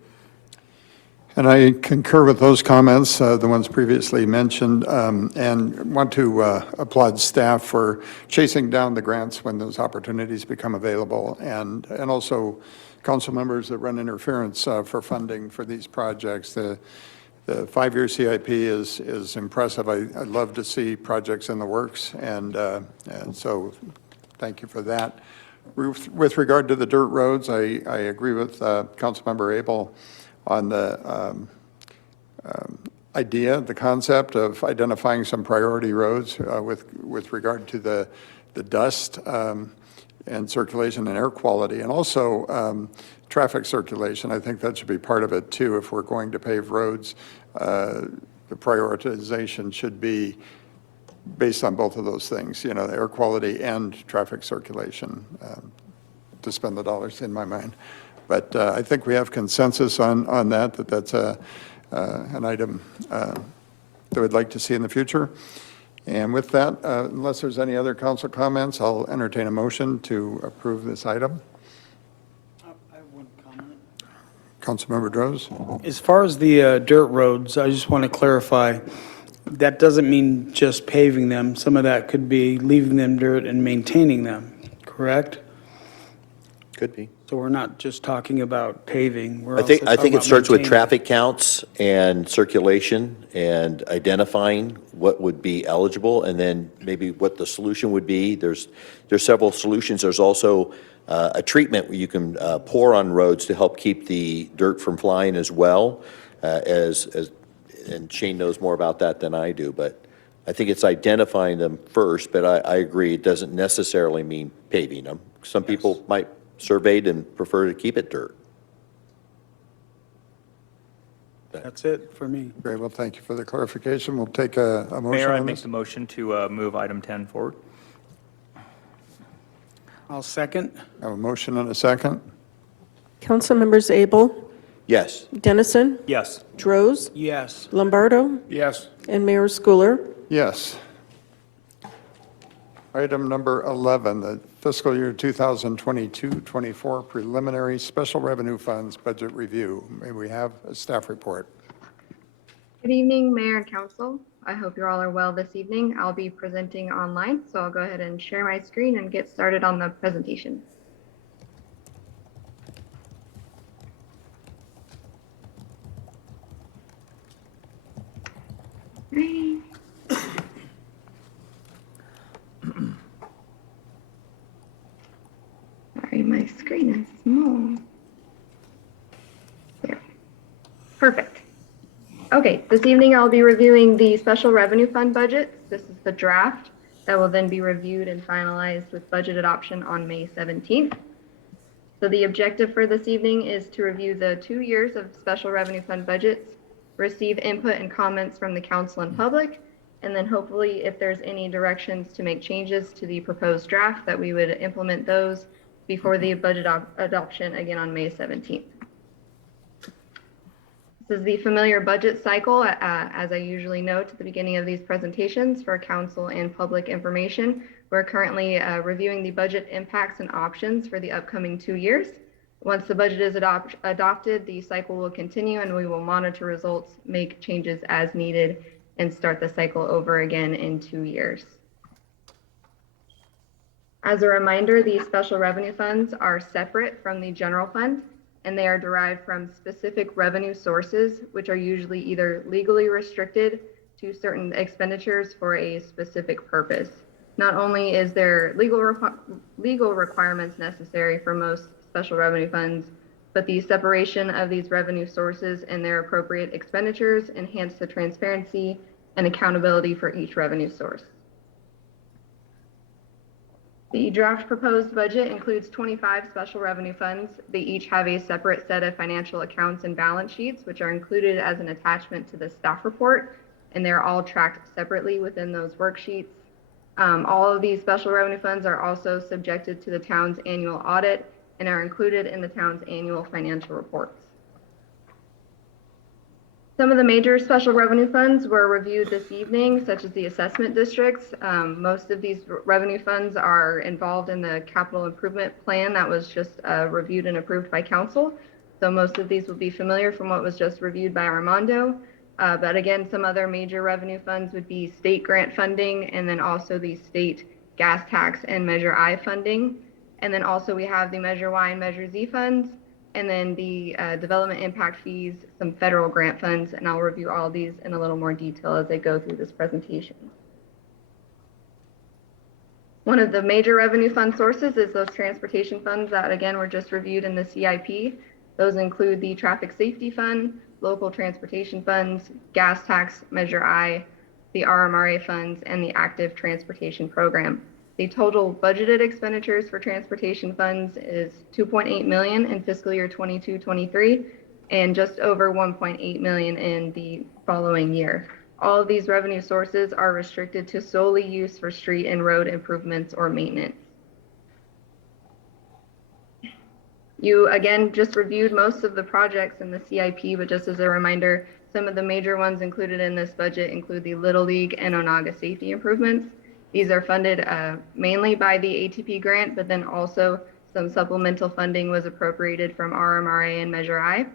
And I concur with those comments, the ones previously mentioned, and want to applaud staff for chasing down the grants when those opportunities become available, and also council members that run interference for funding for these projects. The 5-year CIP is impressive. I'd love to see projects in the works, and so thank you for that. With regard to the dirt roads, I agree with Councilmember Abel on the idea, the concept of identifying some priority roads with regard to the dust and circulation and air quality, and also traffic circulation. I think that should be part of it too. If we're going to pave roads, the prioritization should be based on both of those things, you know, the air quality and traffic circulation, to spend the dollars in my mind. But I think we have consensus on that's an item that we'd like to see in the future. And with that, unless there's any other council comments, I'll entertain a motion to approve this item. I have one comment. Councilmember Droz? As far as the dirt roads, I just want to clarify, that doesn't mean just paving them. Some of that could be leaving them dirt and maintaining them, correct? Could be. So we're not just talking about paving. We're I think also talking it about starts with maintaining. traffic counts and circulation and identifying what would be eligible, and then maybe what the solution would be. There's several solutions. There's also a treatment where you can pour on roads to help keep the dirt from flying as well, and Shane knows more about that than I do, but I think it's identifying them first, but I agree, it doesn't necessarily mean paving them. Some people might surveyed and prefer to keep it dirt. That's it for me. Great, well, thank you for the clarification. We'll take a motion Mayor, I on make this. the motion to move item 10 forward. I'll second. I have a motion and a second. Councilmembers Abel, Yes. Dennison, Yes. Droz, Yes. Lombardo, Yes. and Mayor Schooler. Yes. Item number 11, the fiscal year 2022-24 preliminary special revenue funds budget review. May we have a staff report? Good evening, Mayor and Council. I hope you all are well this evening. I'll be presenting online, so I'll go ahead and share my screen and get started on the presentation. Great. Sorry, my screen is small. There. Perfect. Okay, this evening I'll be reviewing the special revenue fund budgets. This is the draft that will then be reviewed and finalized with budget adoption on May 17th. So the objective for this evening is to review the 2 years of special revenue fund budgets, receive input and comments from the council and public, and then hopefully if there's any directions to make changes to the proposed draft, that we would implement those before the budget adoption again on May 17th. This is the familiar budget cycle, as I usually note at the beginning of these presentations for council and public information. We're currently reviewing the budget impacts and options for the upcoming 2 years. Once the budget is adopted, the cycle will continue and we will monitor results, make changes as needed, and start the cycle over again in 2 years. As a reminder, the special revenue funds are separate from the general fund, and they are derived from specific revenue sources, which are usually either legally restricted to certain expenditures for a specific purpose. Not only is there legal requirements necessary for most special revenue funds, but the separation of these revenue sources and their appropriate expenditures enhance the transparency and accountability for each revenue source. The draft proposed budget includes 25 special revenue funds. They each have a separate set of financial accounts and balance sheets, which are included as an attachment to the staff report, and they're all tracked separately within those worksheets. All of these special revenue funds are also subjected to the town's annual audit and are included in the town's annual financial reports. Some of the major special revenue funds were reviewed this evening, such as the assessment districts. Most of these revenue funds are involved in the capital improvement plan that was just reviewed and approved by council. So most of these will be familiar from what was just reviewed by Armando. But again, some other major revenue funds would be state grant funding, and then also the state gas tax and Measure I funding. And then also we have the Measure Y and Measure Z funds, and then the development impact fees, some federal grant funds, and I'll review all of these in a little more detail as I go through this presentation. One of the major revenue fund sources is those transportation funds that again were just reviewed in the CIP. Those include the traffic safety fund, local transportation funds, gas tax, Measure I, the RMRA funds, and the active transportation program. The total budgeted expenditures for transportation funds is $2.8 million in fiscal year 22-23, and just over $1.8 million in the following year. All of these revenue sources are restricted to solely use for street and road improvements or maintenance. You again just reviewed most of the projects in the CIP, but just as a reminder, some of the major ones included in this budget include the Little League and Onaga safety improvements. These are funded mainly by the ATP grant, but then also some supplemental funding was appropriated from RMRA and Measure I.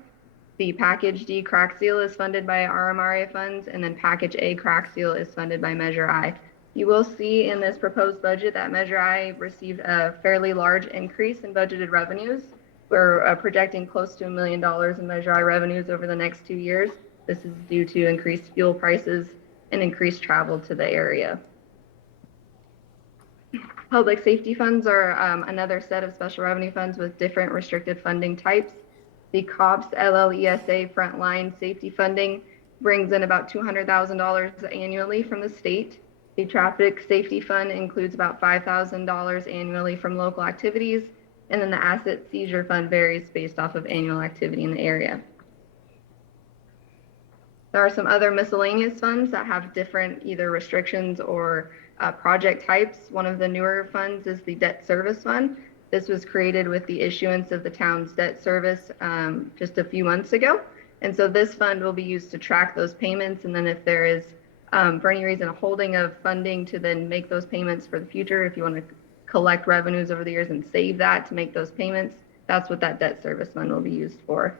The Package D crack seal is funded by RMRA funds, and then Package A crack seal is funded by Measure I. You will see in this proposed budget that Measure I received a fairly large increase in budgeted revenues. We're projecting close to $1 million in Measure I revenues over the next 2 years. This is due to increased fuel prices and increased travel to the area. Public safety funds are another set of special revenue funds with different restricted funding types. The COPS LLESA frontline safety funding brings in about $200,000 annually from the state. The traffic safety fund includes about $5,000 annually from local activities, And then the asset seizure fund varies based off of annual activity in the area. There are some other miscellaneous funds that have different either restrictions or project types. One of the newer funds is the debt service fund. This was created with the issuance of the town's debt service just a few months ago. And so this fund will be used to track those payments. And then if there is, for any reason, a holding of funding to then make those payments for the future, if you want to collect revenues over the years and save that to make those payments, that's what that debt service fund will be used for.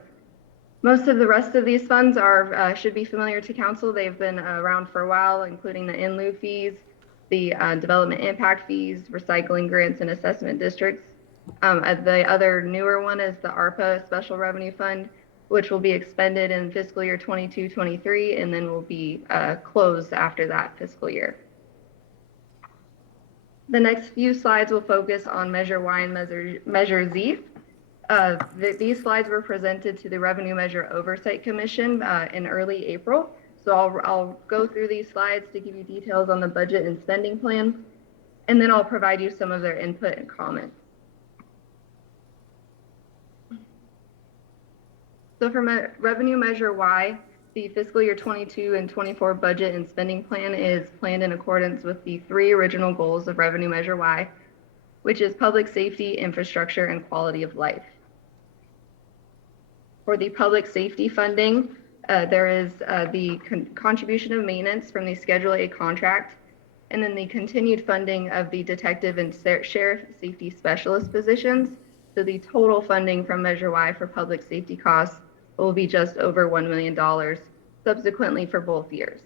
Most of the rest of these funds are should be familiar to council. They've been around for a while, including the in lieu fees, the development impact fees, recycling grants, and assessment districts. The other newer one is the ARPA Special Revenue Fund, which will be expended in fiscal year 22-23 and then will be closed after that fiscal year. The next few slides will focus on Measure Y and Measure Z. These slides were presented to the Revenue Measure Oversight Commission in early April. So I'll go through these slides to give you details on the budget and spending plan, and then I'll provide you some of their input and comments. So for Revenue Measure Y, the fiscal year 22 and 24 budget and spending plan is planned in accordance with the 3 original goals of Revenue Measure Y, which is public safety, infrastructure, and quality of life. For the public safety funding, there is the contribution of maintenance from the Schedule A contract, and then the continued funding of the detective and sheriff safety specialist positions. So the total funding from Measure Y for public safety costs will be just over $1 million subsequently for both years.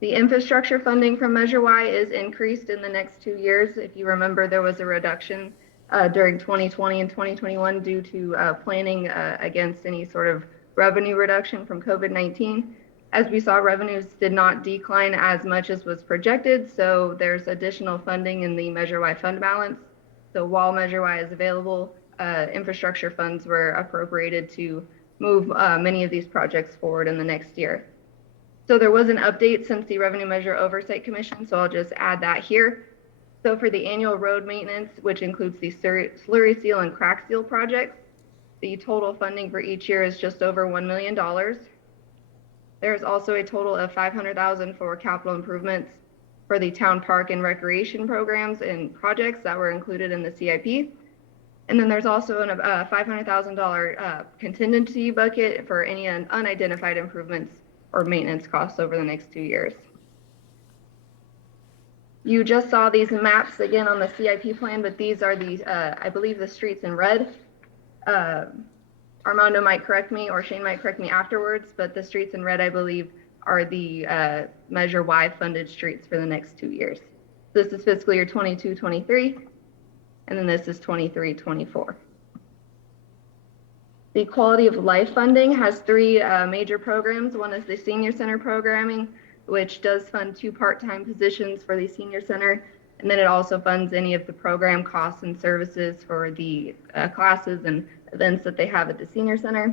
The infrastructure funding from Measure Y is increased in the next 2 years. If you remember, there was a reduction during 2020 and 2021 due to planning against any sort of revenue reduction from COVID-19. As we saw, revenues did not decline as much as was projected, so there's additional funding in the Measure Y fund balance. So while Measure Y is available, infrastructure funds were appropriated to move many of these projects forward in the next year. So there was an update since the Revenue Measure Oversight Commission, so I'll just add that here. So for the annual road maintenance, which includes the slurry seal and crack seal projects, the total funding for each year is just over $1 million. There's also a total of $500,000 for capital improvements for the town park and recreation programs and projects that were included in the CIP. And then there's also a $500,000 contingency bucket for any unidentified improvements or maintenance costs over the next 2 years. You just saw these maps again on the CIP plan, but these are the, I believe, the streets in red. Armando might correct me, or Shane might correct me afterwards, but the streets in red, I believe, are the Measure Y funded streets for the next 2 years. This is fiscal year 22-23, and then this is 23-24. The quality of life funding has 3 major programs. One is the senior center programming, which does fund 2 part-time positions for the senior center. And then it also funds any of the program costs and services for the classes and events that they have at the senior center.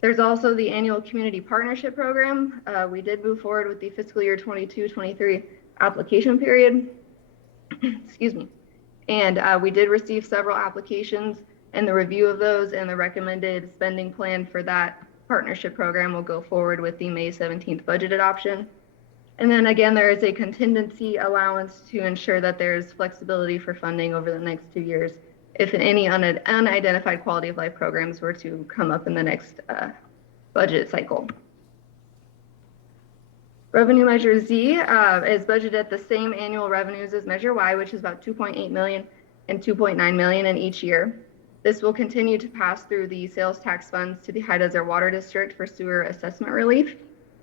There's also the annual community partnership program. We did move forward with the fiscal year 22-23 application period. Excuse me. And we did receive several applications, and the review of those and the recommended spending plan for that partnership program will go forward with the May 17th budget adoption. And then again, there is a contingency allowance to ensure that there's flexibility for funding over the next 2 years if any unidentified quality of life programs were to come up in the next budget cycle. Revenue Measure Z is budgeted at the same annual revenues as Measure Y, which is about $2.8 million and $2.9 million in each year. This will continue to pass through the sales tax funds to the High Desert Water District for sewer assessment relief,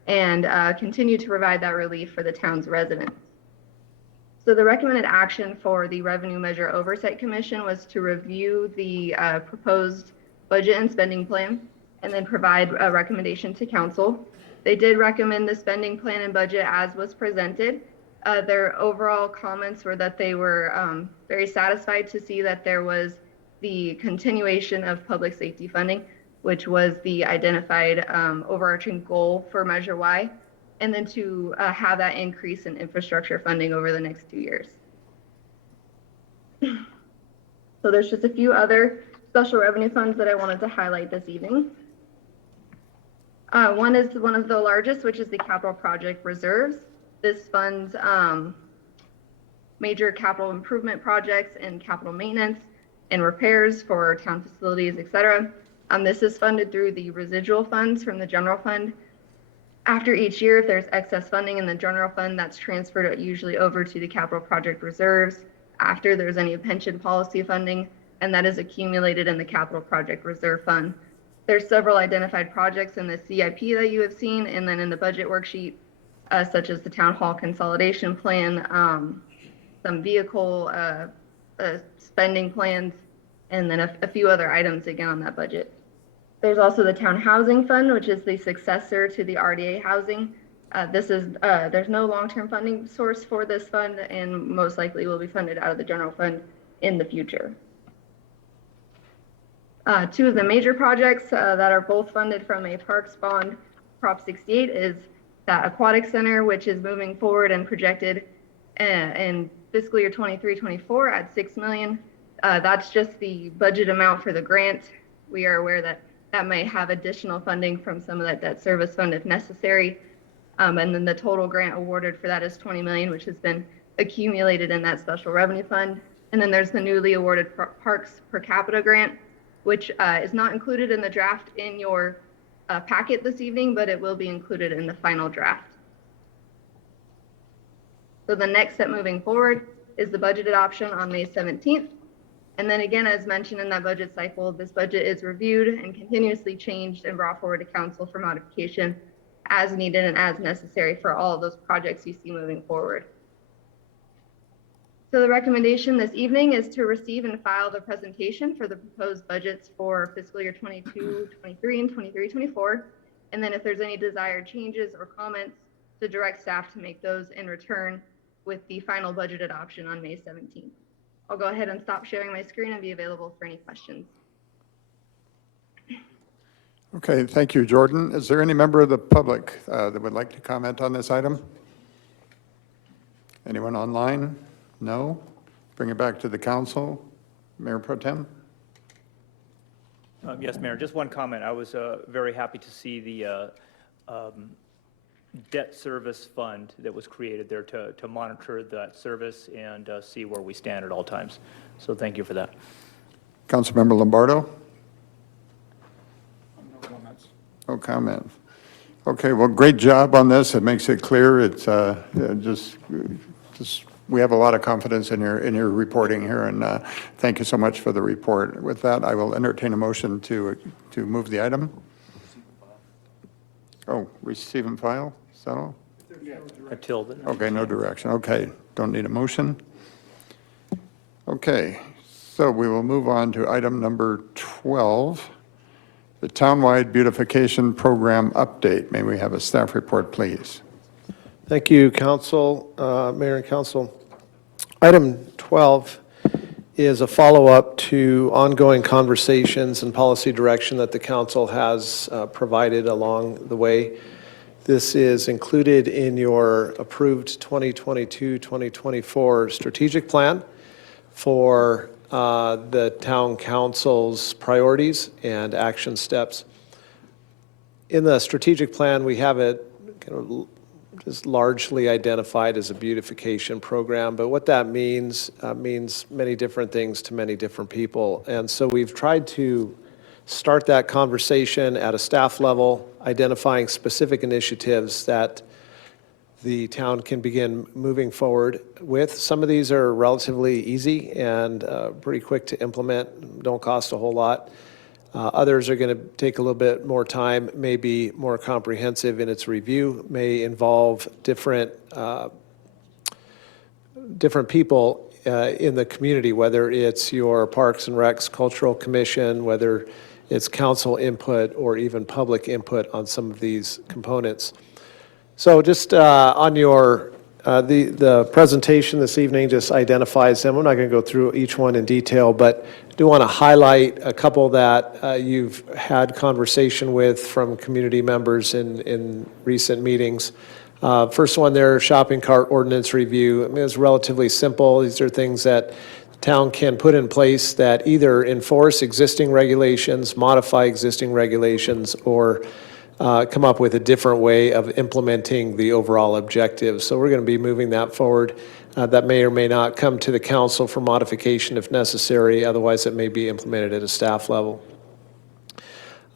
and continue to provide that relief for the town's residents. So the recommended action for the Revenue Measure Oversight Commission was to review the proposed budget and spending plan and then provide a recommendation to council. They did recommend the spending plan and budget as was presented. Their overall comments were that they were very satisfied to see that there was the continuation of public safety funding, which was the identified overarching goal for Measure Y, and then to have that increase in infrastructure funding over the next 2 years. So there's just a few other special revenue funds that I wanted to highlight this evening. One is one of the largest, which is the capital project reserves. This funds major capital improvement projects and capital maintenance and repairs for town facilities, etc. This is funded through the residual funds from the general fund. After each year, if there's excess funding in the general fund, that's transferred usually over to the capital project reserves after there's any pension policy funding, and that is accumulated in the capital project reserve fund. There's several identified projects in the CIP that you have seen, and then in the budget worksheet, such as the town hall consolidation plan, some vehicle spending plans, and then a few other items again on that budget. There's also the town housing fund, which is the successor to the RDA housing. There's no long-term funding source for this fund, and most likely will be funded out of the general fund in the future. Two of the major projects that are both funded from a Parks Bond Prop 68 is that Aquatic Center, which is moving forward and projected in fiscal year 23-24 at $6 million. That's just the budget amount for the grant. We are aware that that may have additional funding from some of that debt service fund if necessary. And then the total grant awarded for that is $20 million, which has been accumulated in that special revenue fund. And then there's the newly awarded Parks per capita grant, which is not included in the draft in your packet this evening, but it will be included in the final draft. So the next step moving forward is the budget adoption on May 17th. And then again, as mentioned in that budget cycle, this budget is reviewed and continuously changed and brought forward to council for modification as needed and as necessary for all of those projects you see moving forward. So the recommendation this evening is to receive and file the presentation for the proposed budgets for fiscal year 22-23 and 23-24. And then if there's any desired changes or comments, to direct staff to make those in return with the final budget adoption on May 17th. I'll go ahead and stop sharing my screen and be available for any questions. Okay, thank you, Jordan. Is there any member of the public that would like to comment on this item? Anyone online? No? Bring it back to the council. Mayor Pro Tem? Yes, Mayor, just one comment. I was very happy to see the debt service fund that was created there to monitor that service and see where we stand at all times. So thank you for that. Councilmember Lombardo? No comments. No comment. Okay, well, great job on this. It makes it clear. It's just we have a lot of confidence in your reporting here, and thank you so much for the report. With that, I will entertain a motion to move the item. Oh, receive and file, is that all? Until then. Okay, no direction. Okay, don't need a motion. Okay, so we will move on to item number 12, the Townwide Beautification Program Update. May we have a staff report, please? Thank you, Council, Mayor and Council. Item 12 is a follow-up to ongoing conversations and policy direction that the Council has provided along the way. This is included in your approved 2022-2024 strategic plan for the Town Council's priorities and action steps. In the strategic plan, we have it kind of is largely identified as a beautification program, but what that means means many different things to many different people. And so we've tried to start that conversation at a staff level, identifying specific initiatives that the town can begin moving forward with. Some of these are relatively easy and pretty quick to implement, don't cost a whole lot. Others are going to take a little bit more time, may be more comprehensive in its review, may involve different people in the community, whether it's your Parks and Recs Cultural Commission, whether it's council input or even public input on some of these components. So just on your, the presentation this evening just identifies them. I'm not going to go through each one in detail, but I do want to highlight a couple that you've had conversation with from community members in recent meetings. First one there, shopping cart ordinance review. I mean, it's relatively simple. These are things that town can put in place that either enforce existing regulations, modify existing regulations, or come up with a different way of implementing the overall objectives. So we're going to be moving that forward. That may or may not come to the council for modification if necessary. Otherwise, it may be implemented at a staff level.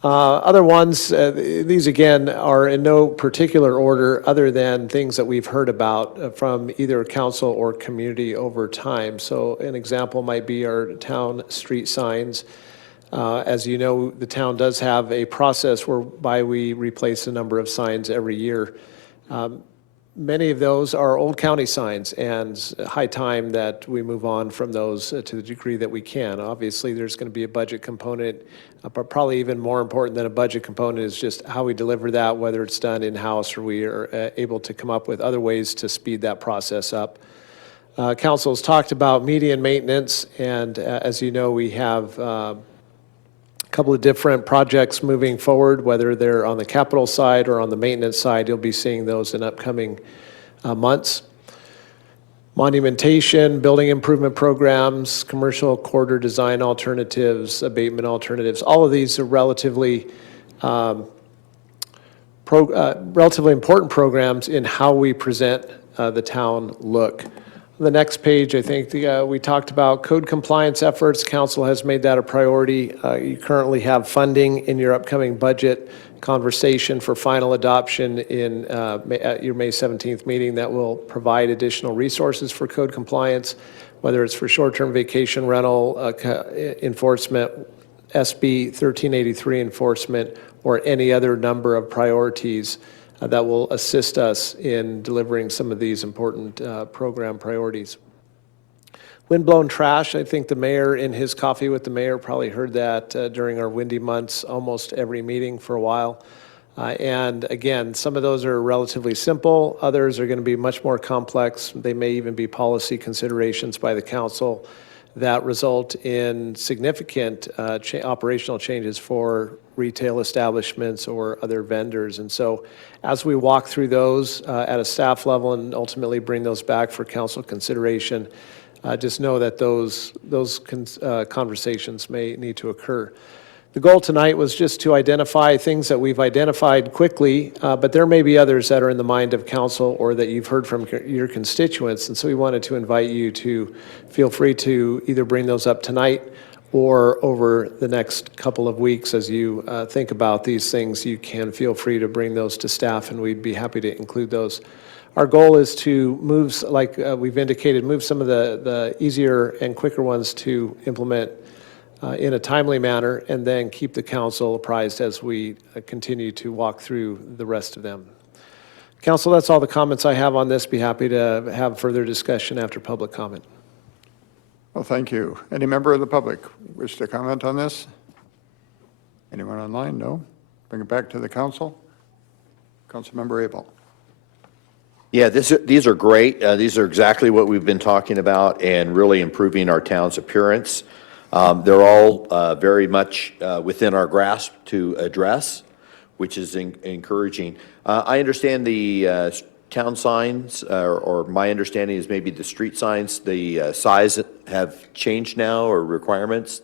Other ones, these again are in no particular order other than things that we've heard about from either council or community over time. So an example might be our town street signs. As you know, the town does have a process whereby we replace a number of signs every year. Many of those are old county signs, and high time that we move on from those to the degree that we can. Obviously, there's going to be a budget component, but probably even more important than a budget component is just how we deliver that, whether it's done in-house or we are able to come up with other ways to speed that process up. Council's talked about median maintenance, and as you know, we have a couple of different projects moving forward, whether they're on the capital side or on the maintenance side. You'll be seeing those in upcoming months. Monumentation, building improvement programs, commercial corridor design alternatives, abatement alternatives, all of these are relatively important programs in how we present the town look. The next page, I think we talked about code compliance efforts. Council has made that a priority. You currently have funding in your upcoming budget conversation for final adoption at your May 17th meeting that will provide additional resources for code compliance, whether it's for short-term vacation rental enforcement, SB 1383 enforcement, or any other number of priorities that will assist us in delivering some of these important program priorities. Windblown Trash, I think the mayor in his coffee with the mayor probably heard that during our windy months, almost every meeting for a while. And again, some of those are relatively simple. Others are going to be much more complex. They may even be policy considerations by the council that result in significant operational changes for retail establishments or other vendors. And so as we walk through those at a staff level and ultimately bring those back for council consideration, just know that those conversations may need to occur. The goal tonight was just to identify things that we've identified quickly, but there may be others that are in the mind of council or that you've heard from your constituents. And so we wanted to invite you to feel free to either bring those up tonight or over the next couple of weeks as you think about these things. You can feel free to bring those to staff, and we'd be happy to include those. Our goal is to move, like we've indicated, move some of the easier and quicker ones to implement in a timely manner, and then keep the council apprised as we continue to walk through the rest of them. Council, that's all the comments I have on this. Be happy to have further discussion after public comment. Well, thank you. Any member of the public wish to comment on this? Anyone online? No? Bring it back to the council. Councilmember Abel. Yeah, these are great. These are exactly what we've been talking about and really improving our town's appearance. They're all very much within our grasp to address, which is encouraging. I understand the town signs, or my understanding is maybe the street signs, the size have changed now, or requirements.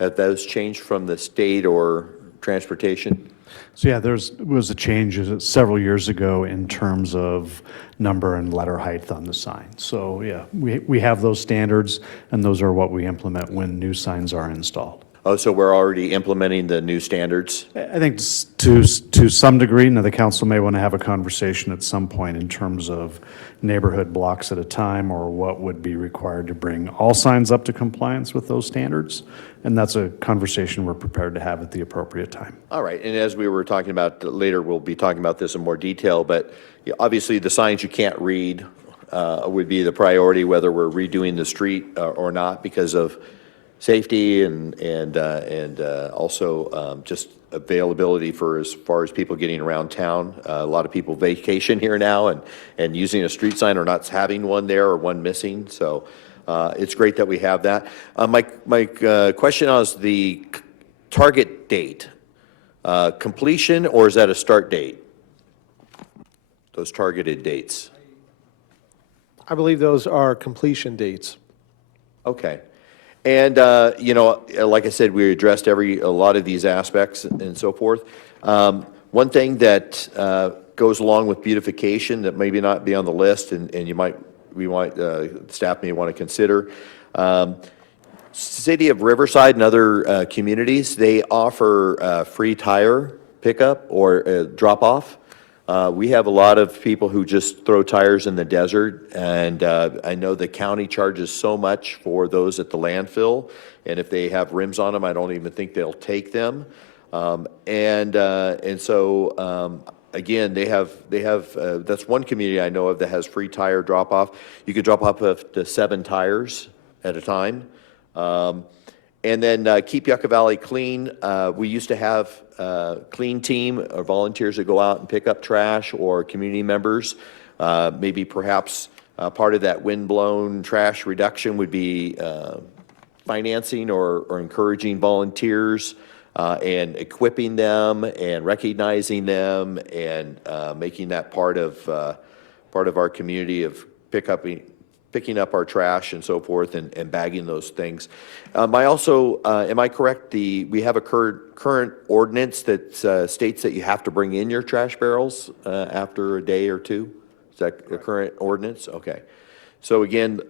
Have those changed from the state or transportation? So yeah, was a change several years ago in terms of number and letter height on the sign. So yeah, we have those standards, and those are what we implement when new signs are installed. Oh, so we're already implementing the new standards? I think to some degree. Now, the council may want to have a conversation at some point in terms of neighborhood blocks at a time, or what would be required to bring all signs up to compliance with those standards. And that's a conversation we're prepared to have at the appropriate time. All right, and as we were talking about later, we'll be talking about this in more detail, but obviously the signs you can't read would be the priority, whether we're redoing the street or not, because of safety and also just availability for as far as people getting around town. A lot of people vacation here now and using a street sign or not having one there or one missing. So it's great that we have that. My question is the target date, completion, or is that a start date? Those targeted dates. I believe those are completion dates. Okay. And, like I said, we addressed a lot of these aspects and so forth. One thing that goes along with beautification that maybe not be on the list, and staff may want to consider, City of Riverside and other communities, they offer free tire pickup or drop-off. We have a lot of people who just throw tires in the desert, and I know the county charges so much for those at the landfill, and if they have rims on them, I don't even think they'll take them. Again, they have that's one community I know of that has free tire drop-off. You could drop off up to 7 tires at a time. And then keep Yucca Valley clean. We used to have a clean team or volunteers that go out and pick up trash, or community members. Maybe perhaps part of that windblown trash reduction would be financing or encouraging volunteers and equipping them and recognizing them and making that part of our community of picking up our trash and so forth, and bagging those things. Am I correct, we have a current ordinance that states that you have to bring in your trash barrels after a day or two? Is that the current ordinance? Okay. So again,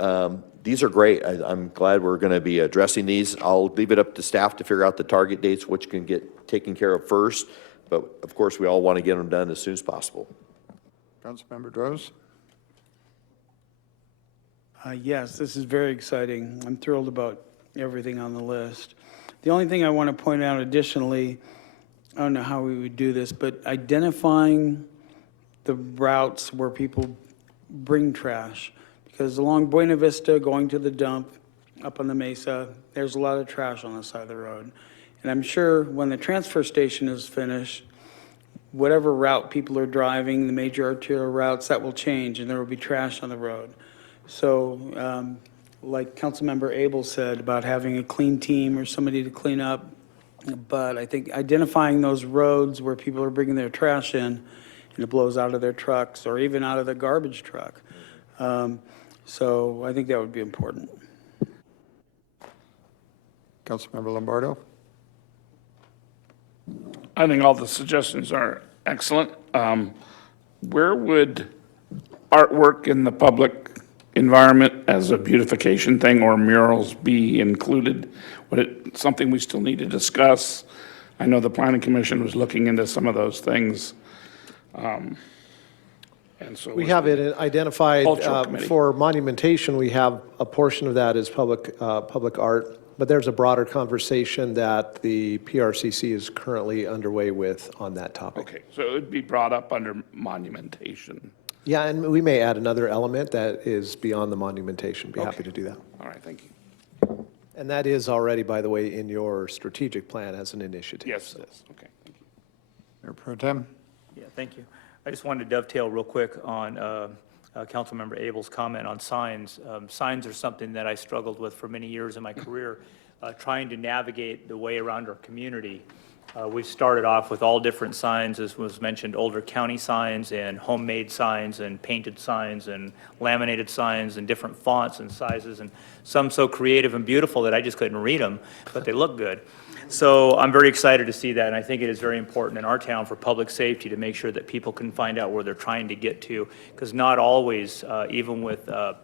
these are great. I'm glad we're going to be addressing these. I'll leave it up to staff to figure out the target dates, which can get taken care of first. But of course, we all want to get them done as soon as possible. Councilmember Droz? Yes, this is very exciting. I'm thrilled about everything on the list. The only thing I want to point out additionally, I don't know how we would do this, but identifying the routes where people bring trash. Because along Buena Vista, going to the dump up on the mesa, there's a lot of trash on the side of the road. And I'm sure when the transfer station is finished, whatever route people are driving, the major arterial routes, that will change and there will be trash on the road. So like Councilmember Abel said about having a clean team or somebody to clean up, but I think identifying those roads where people are bringing their trash in and it blows out of their trucks or even out of the garbage truck. So I think that would be important. Councilmember Lombardo? I think all the suggestions are excellent. Where would artwork in the public environment as a beautification thing or murals be included? Would it something we still need to discuss? I know the Planning Commission was looking into some of those things. And so We have it identified Cultural Committee. for monumentation. We have a portion of that as public art, but there's a broader conversation that the PRCC is currently underway with on that topic. Okay, so it would be brought up under monumentation. Yeah, and we may add another element that is beyond the monumentation. Be happy Okay. to do that. All right, thank you. And that is already, by the way, in your strategic plan as an initiative. Yes, it is. Okay, thank you. Mayor Pro Tem? Yeah, thank you. I just wanted to dovetail real quick on Councilmember Abel's comment on signs. Signs are something that I struggled with for many years in my career, trying to navigate the way around our community. We've started off with all different signs, as was mentioned, older county signs and homemade signs and painted signs and laminated signs and different fonts and sizes, and some so creative and beautiful that I just couldn't read them, but they look good. So I'm very excited to see that, and I think it is very important in our town for public safety to make sure that people can find out where they're trying to get to, because not always, even with the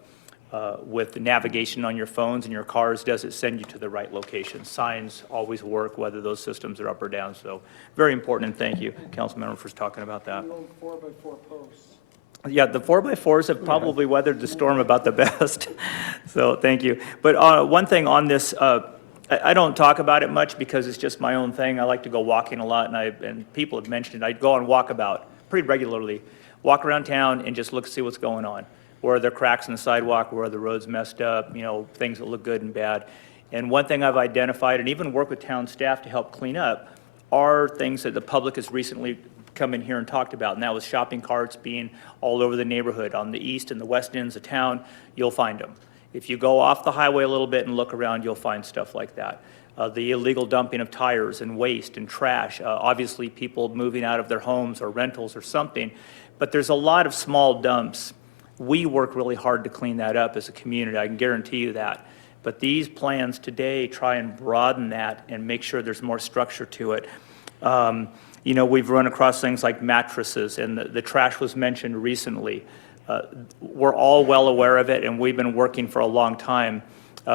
navigation on your phones and your cars, does it send you to the right location. Signs always work, whether those systems are up or down. So very important, and thank you, Councilmember, for talking about that. 4x4 posts. Yeah, the 4x4s have probably weathered the storm about the best. So thank you. But one thing on this, I don't talk about it much because it's just my own thing. I like to go walking a lot, and people have mentioned it. I go on walkabout pretty regularly, walk around town and just look, see what's going on. Where are there cracks in the sidewalk, where are the roads messed up, things that look good and bad. And one thing I've identified, and even work with town staff to help clean up, are things that the public has recently come in here and talked about, and that was shopping carts being all over the neighborhood. On the east and the west ends of town, you'll find them. If you go off the highway a little bit and look around, you'll find stuff like that. The illegal dumping of tires and waste and trash, obviously people moving out of their homes or rentals or something, but there's a lot of small dumps. We work really hard to clean that up as a community, I can guarantee you that. But these plans today try and broaden that and make sure there's more structure to it. You know, we've run across things like mattresses, and the trash was mentioned recently. We're all well aware of it, and we've been working for a long time.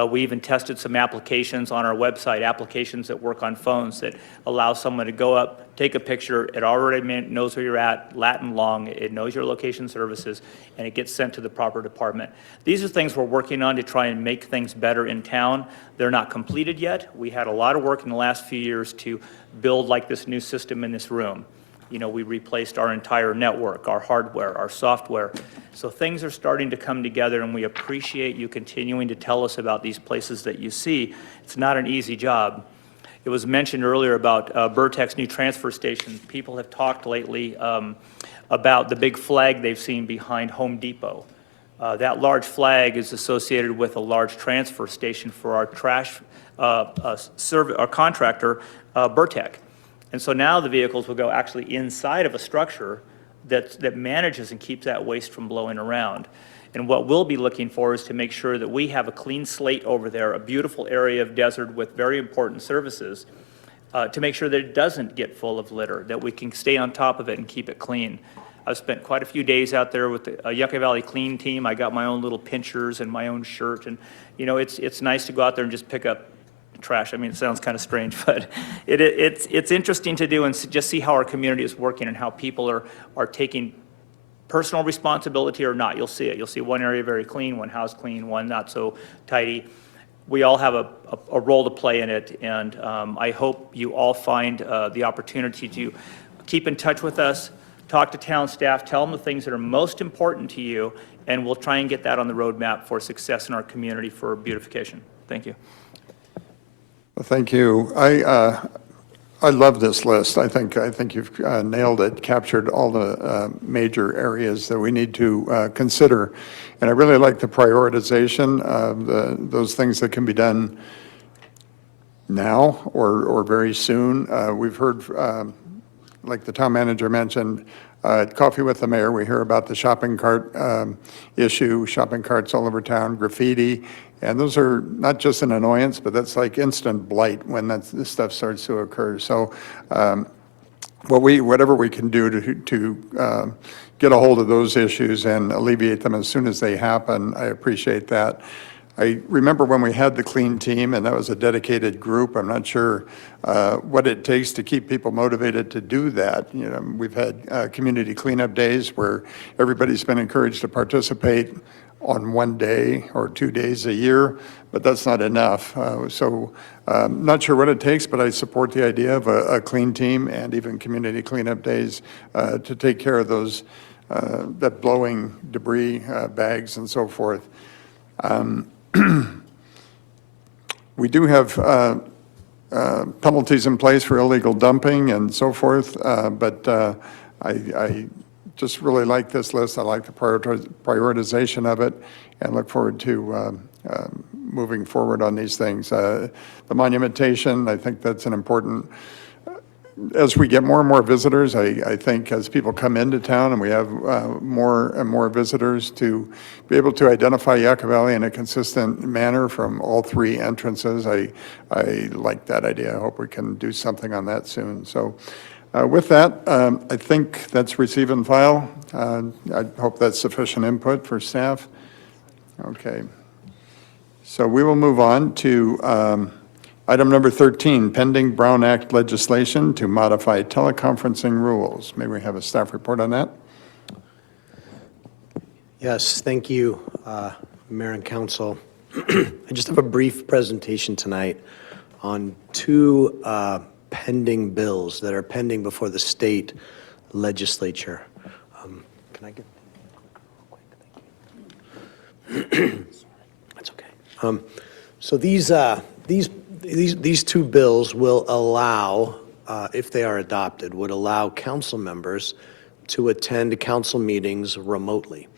We even tested some applications on our website, applications that work on phones that allow someone to go up, take a picture. It already knows where you're at, Latin long. It knows your location services, and it gets sent to the proper department. These are things we're working on to try and make things better in town. They're not completed yet. We had a lot of work in the last few years to build like this new system in this room. You know, we replaced our entire network, our hardware, our software. So things are starting to come together, and we appreciate you continuing to tell us about these places that you see. It's not an easy job. It was mentioned earlier about Burtek's new transfer station. People have talked lately about the big flag they've seen behind Home Depot. That large flag is associated with a large transfer station for our trash our contractor, Burtek. And so now the vehicles will go actually inside of a structure that manages and keeps that waste from blowing around. And what we'll be looking for is to make sure that we have a clean slate over there, a beautiful area of desert with very important services, to make sure that it doesn't get full of litter, that we can stay on top of it and keep it clean. I've spent quite a few days out there with the Yucca Valley Clean team. I got my own little pinchers and my own shirt, and you know, it's nice to go out there and just pick up trash. I mean, it sounds kind of strange, but it's interesting to do and just see how our community is working and how people are taking personal responsibility or not. You'll see it. You'll see one area very clean, one house clean, one not so tidy. We all have a role to play in it, and I hope you all find the opportunity to keep in touch with us, talk to town staff, tell them the things that are most important to you, and we'll try and get that on the roadmap for success in our community for beautification. Thank you. Well, thank you. I love this list. I think you've nailed it, captured all the major areas that we need to consider. And I really like the prioritization of those things that can be done now or very soon. We've heard, like the town manager mentioned, at Coffee with the Mayor, we hear about the shopping cart issue, shopping carts all over town, graffiti. And those are not just an annoyance, but that's like instant blight when this stuff starts to occur. So whatever we can do to get a hold of those issues and alleviate them as soon as they happen, I appreciate that. I remember when we had the clean team, and that was a dedicated group. I'm not sure what it takes to keep people motivated to do that. You know, we've had community cleanup days where everybody's been encouraged to participate on one day or 2 days a year, but that's not enough. Not sure what it takes, but I support the idea of a clean team and even community cleanup days to take care of those, that blowing debris bags and so forth. We do have penalties in place for illegal dumping and so forth, but I just really like this list. I like the prioritization of it and look forward to moving forward on these things. The monumentation, I think that's an important, as we get more and more visitors, I think as people come into town and we have more and more visitors, to be able to identify Yucca Valley in a consistent manner from all three entrances, I like that idea. I hope we can do something on that soon. So. With that, I think that's receive and file. I hope that's sufficient input for staff. Okay. So we will move on to item number 13, pending Brown Act legislation to modify teleconferencing rules. May we have a staff report on that? Yes, thank you, Mayor and Council. I just have a brief presentation tonight on two pending bills that are pending before the state legislature. Can I get? That's okay. So these two bills will allow, if they are adopted, would allow council members to attend council meetings remotely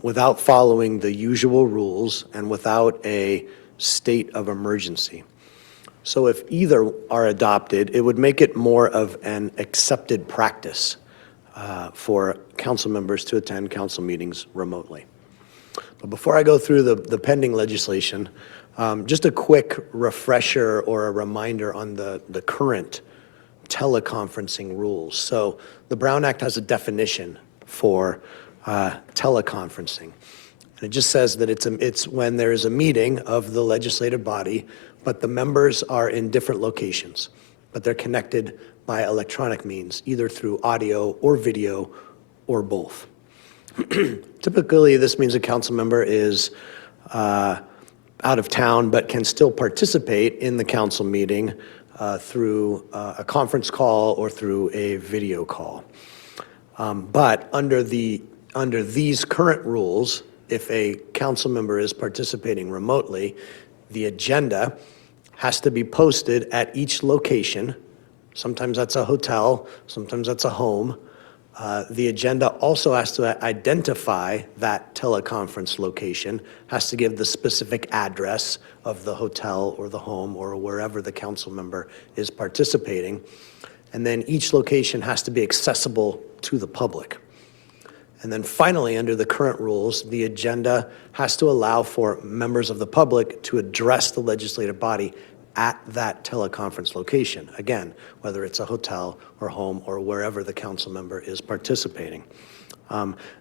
without following the usual rules and without a state of emergency. So if either are adopted, it would make it more of an accepted practice for council members to attend council meetings remotely. But before I go through the pending legislation, just a quick refresher or a reminder on the current teleconferencing rules. So the Brown Act has a definition for teleconferencing. And it just says that it's when there is a meeting of the legislative body, but the members are in different locations, but they're connected by electronic means, either through audio or video or both. Typically, this means a council member is out of town but can still participate in the council meeting through a conference call or through a video call. But under these current rules, if a council member is participating remotely, the agenda has to be posted at each location. Sometimes that's a hotel, sometimes that's a home. The agenda also has to identify that teleconference location, has to give the specific address of the hotel or the home or wherever the council member is participating. And then each location has to be accessible to the public. And then finally, under the current rules, the agenda has to allow for members of the public to address the legislative body at that teleconference location. Again, whether it's a hotel or home or wherever the council member is participating.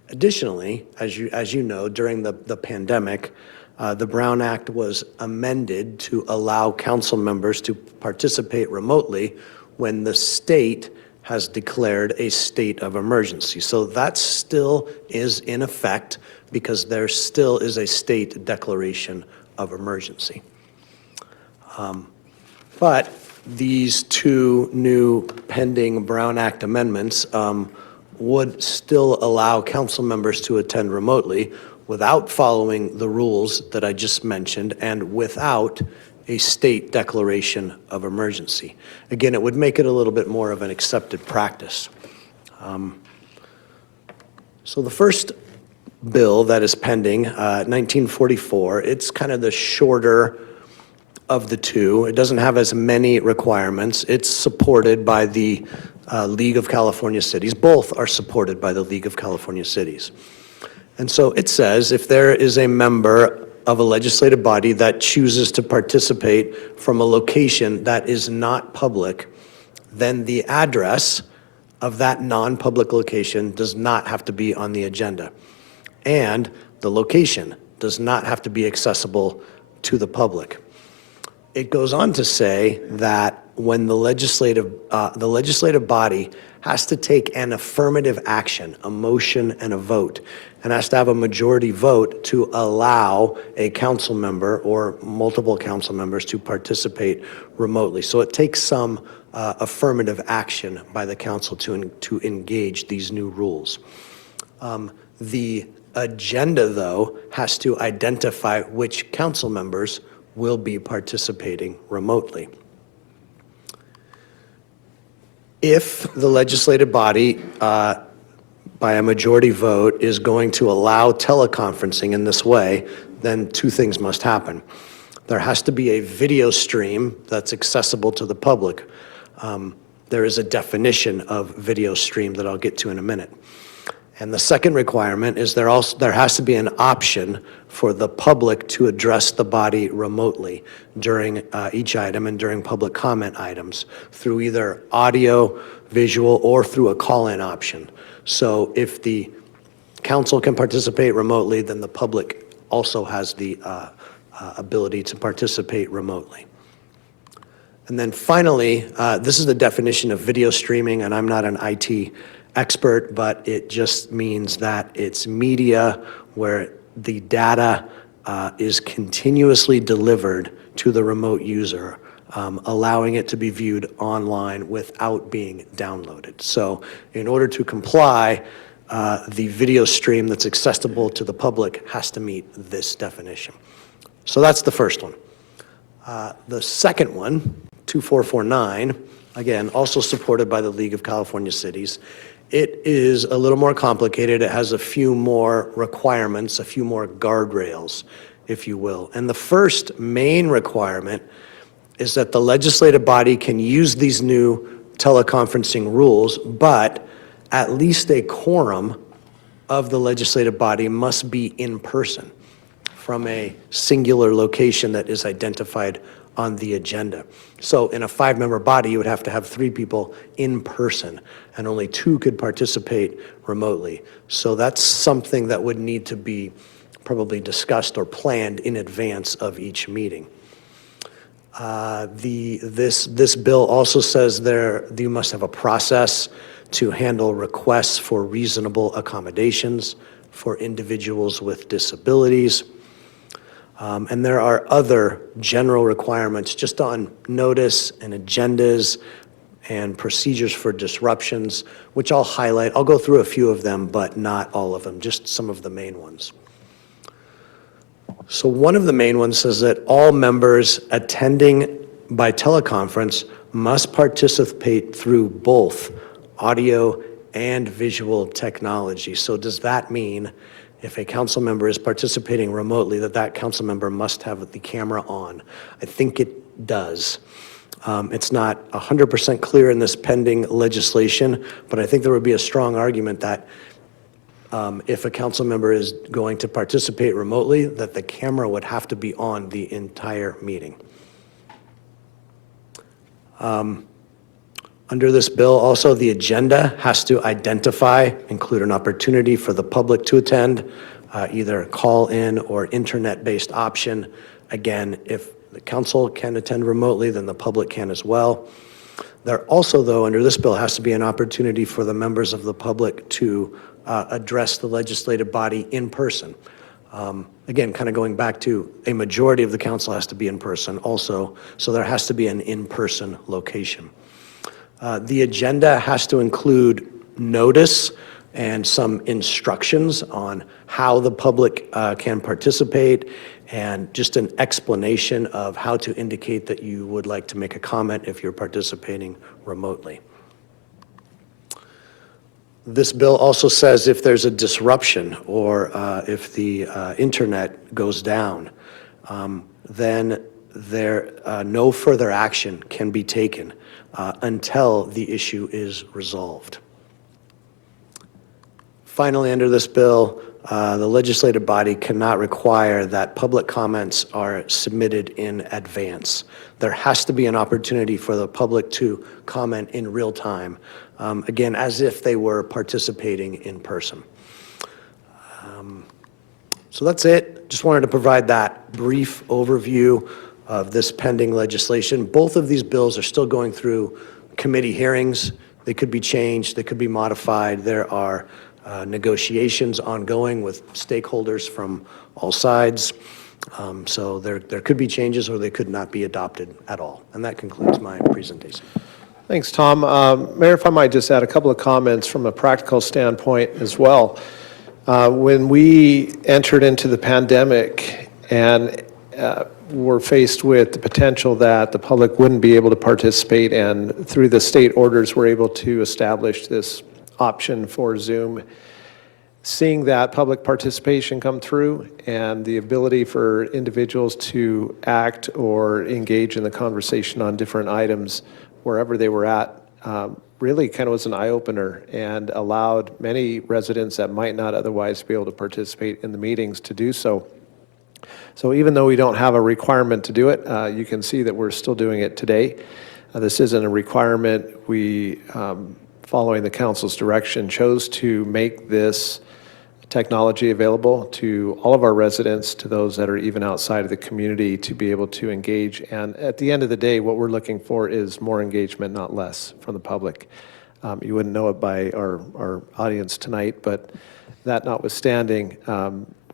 Additionally, as you know, during the pandemic, the Brown Act was amended to allow council members to participate remotely when the state has declared a state of emergency. So that still is in effect because there still is a state declaration of emergency. But these two new pending Brown Act amendments would still allow council members to attend remotely without following the rules that I just mentioned and without a state declaration of emergency. Again, it would make it a little bit more of an accepted practice. So the first bill that is pending, 1944, it's kind of the shorter of the two. It doesn't have as many requirements. It's supported by the League of California Cities. Both are supported by the League of California Cities. And so it says if there is a member of a legislative body that chooses to participate from a location that is not public, then the address of that non-public location does not have to be on the agenda. And the location does not have to be accessible to the public. It goes on to say that when the legislative body has to take an affirmative action, a motion and a vote, and has to have a majority vote to allow a council member or multiple council members to participate remotely. So it takes some affirmative action by the council to engage these new rules. The agenda, though, has to identify which council members will be participating remotely. If the legislative body, by a majority vote, is going to allow teleconferencing in this way, then two things must happen. There has to be a video stream that's accessible to the public. There is a definition of video stream that I'll get to in a minute. And the second requirement is there has to be an option for the public to address the body remotely during each item and during public comment items through either audio, visual, or through a call-in option. So if the council can participate remotely, then the public also has the ability to participate remotely. And then finally, this is the definition of video streaming, and I'm not an IT expert, but it just means that it's media where the data is continuously delivered to the remote user, allowing it to be viewed online without being downloaded. So in order to comply, the video stream that's accessible to the public has to meet this definition. So that's the first one. The second one, 2449, again, also supported by the League of California Cities. It is a little more complicated. It has a few more requirements, a few more guardrails, if you will. And the first main requirement is that the legislative body can use these new teleconferencing rules, but at least a quorum of the legislative body must be in person. from a singular location that is identified on the agenda. So in a 5-member body, you would have to have 3 people in person, and only 2 could participate remotely. So that's something that would need to be probably discussed or planned in advance of each meeting. This bill also says you must have a process to handle requests for reasonable accommodations for individuals with disabilities. And there are other general requirements just on notice and agendas and procedures for disruptions, which I'll highlight. I'll go through a few of them, but not all of them, just some of the main ones. So one of the main ones says that all members attending by teleconference must participate through both audio and visual technology. So does that mean if a council member is participating remotely, that council member must have the camera on? I think it does. It's not 100% clear in this pending legislation, but I think there would be a strong argument that if a council member is going to participate remotely, that the camera would have to be on the entire meeting. Under this bill, also, the agenda has to include an opportunity for the public to attend, either call-in or internet-based option. Again, if the council can attend remotely, then the public can as well. There also, though, under this bill, has to be an opportunity for the members of the public to address the legislative body in person. Again, kind of going back to a majority of the council has to be in person also, so there has to be an in-person location. The agenda has to include notice and some instructions on how the public can participate, and just an explanation of how to indicate that you would like to make a comment if you're participating remotely. This bill also says if there's a disruption or if the internet goes down, then no further action can be taken until the issue is resolved. Finally, under this bill, the legislative body cannot require that public comments are submitted in advance. There has to be an opportunity for the public to comment in real time, again, as if they were participating in person. So that's it. Just wanted to provide that brief overview of this pending legislation. Both of these bills are still going through committee hearings. They could be changed, they could be modified. There are negotiations ongoing with stakeholders from all sides. So there could be changes or they could not be adopted at all. And that concludes my presentation. Thanks, Tom. Mayor, if I might just add a couple of comments from a practical standpoint as well. When we entered into the pandemic and were faced with the potential that the public wouldn't be able to participate, and through the state orders were able to establish this option for Zoom, seeing that public participation come through and the ability for individuals to act or engage in the conversation on different items wherever they were at really kind of was an eye-opener and allowed many residents that might not otherwise be able to participate in the meetings to do so. So even though we don't have a requirement to do it, you can see that we're still doing it today. This isn't a requirement. We, following the council's direction, chose to make this technology available to all of our residents, to those that are even outside of the community, to be able to engage. And at the end of the day, what we're looking for is more engagement, not less, from the public. You wouldn't know it by our audience tonight, but that notwithstanding,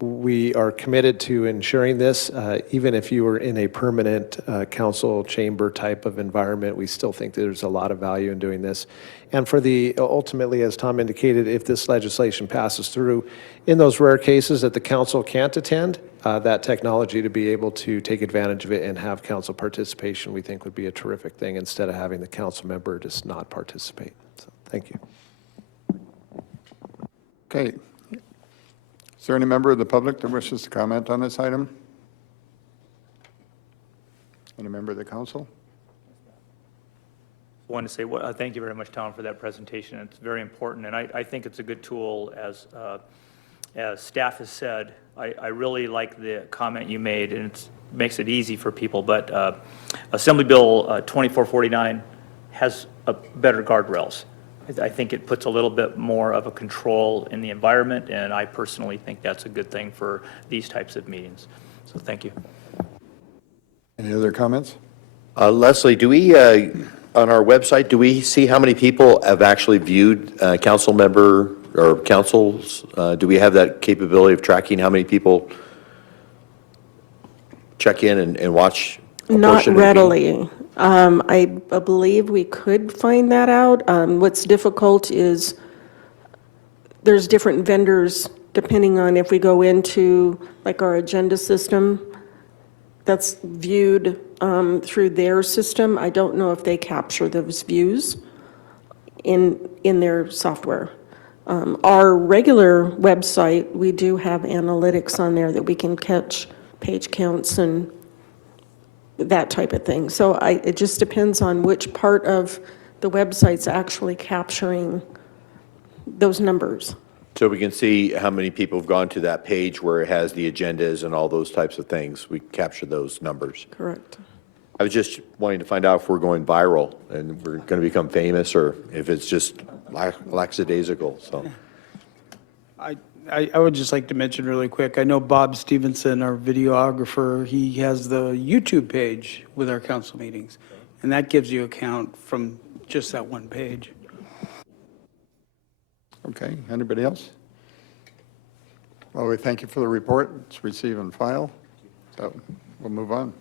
we are committed to ensuring this. Even if you were in a permanent council chamber type of environment, we still think there's a lot of value in doing this. And for ultimately, as Tom indicated, if this legislation passes through, in those rare cases that the council can't attend, that technology to be able to take advantage of it and have council participation, we think would be a terrific thing instead of having the council member just not participate. So, thank you. Okay. Is there any member of the public that wishes to comment on this item? Any member of the council? I want to say thank you very much, Tom, for that presentation. It's very important, and I think it's a good tool as as staff has said, I really like the comment you made, and it makes it easy for people, but Assembly Bill 2449 has better guardrails. I think it puts a little bit more of a control in the environment, and I personally think that's a good thing for these types of meetings. So thank you. Any other comments? Leslie, do we, on our website, do we see how many people have actually viewed council member or councils? Do we have that capability of tracking how many people check in and watch a Not portion of the meeting? readily. I believe we could find that out. What's difficult is there's different vendors depending on if we go into like our agenda system that's viewed through their system. I don't know if they capture those views in their software. Our regular website, we do have analytics on there that we can catch page counts and that type of thing. So it just depends on which part of the website's actually capturing those numbers. So we can see how many people have gone to that page where it has the agendas and all those types of things. We capture those numbers. Correct. I was just wanting to find out if we're going viral and we're going to become famous, or if it's just lackadaisical, so. I would just like to mention really quick, I know Bob Stevenson, our videographer, he has the YouTube page with our council meetings, and that gives you a count from just that one page. Okay, anybody else? Well, we thank you for the report. It's receive and file. So we'll move on.